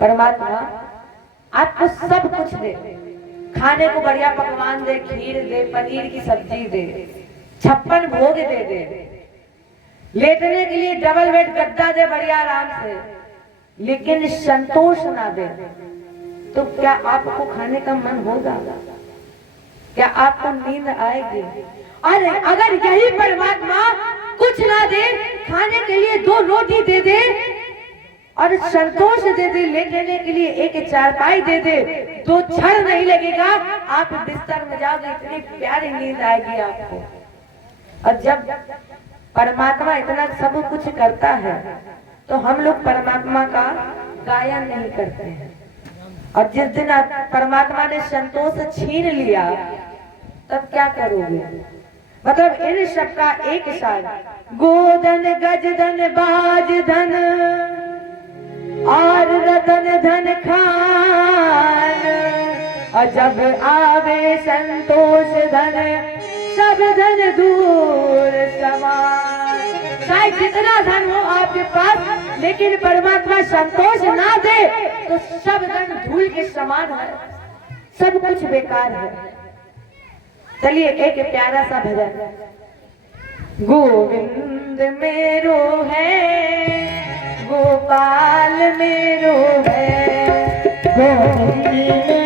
परमात्मा आपको सब कुछ दे, खाने को बढ़िया पकवान दे, खीर दे, पनीर की सब्जी दे, 56 भोग दे, लेटने के लिए डबल बेड गद्दा दे बढ़िया आराम से, लेकिन संतोष ना दे, तो क्या आपको खाने का मन होगा? क्या आपको नींद आएगी? और अगर यही परमात्मा कुछ ना दे, खाने के लिए 2 रोटी दे दे, और संतोष दे दे, लेने के लिए एक चारपाई दे दे, 2 क्षण नहीं लगेगा, आप बिस्तर में जाओगे, इतनी प्यारी नींद आएगी आपको। और जब परमात्मा इतना सब कुछ करता है तो हम लोग परमात्मा का गायन नहीं करते हैं। और जिस दिन परमात्मा ने संतोष छीन लिया तब क्या करोगे? मतलब इन सबका एक साथ गोधन गजधन बाजधन और रतन धन खान, और जब आवे संतोष धन सब धन दूर समान। चाहे जितना धन हो आपके पास, लेकिन परमात्मा संतोष ना दे तो सब धन धूल के समान है, सब कुछ बेकार है। चलिए एक प्यारा सा भजन। गोविंद मेरो है, गोपाल मेरो है, गोविंद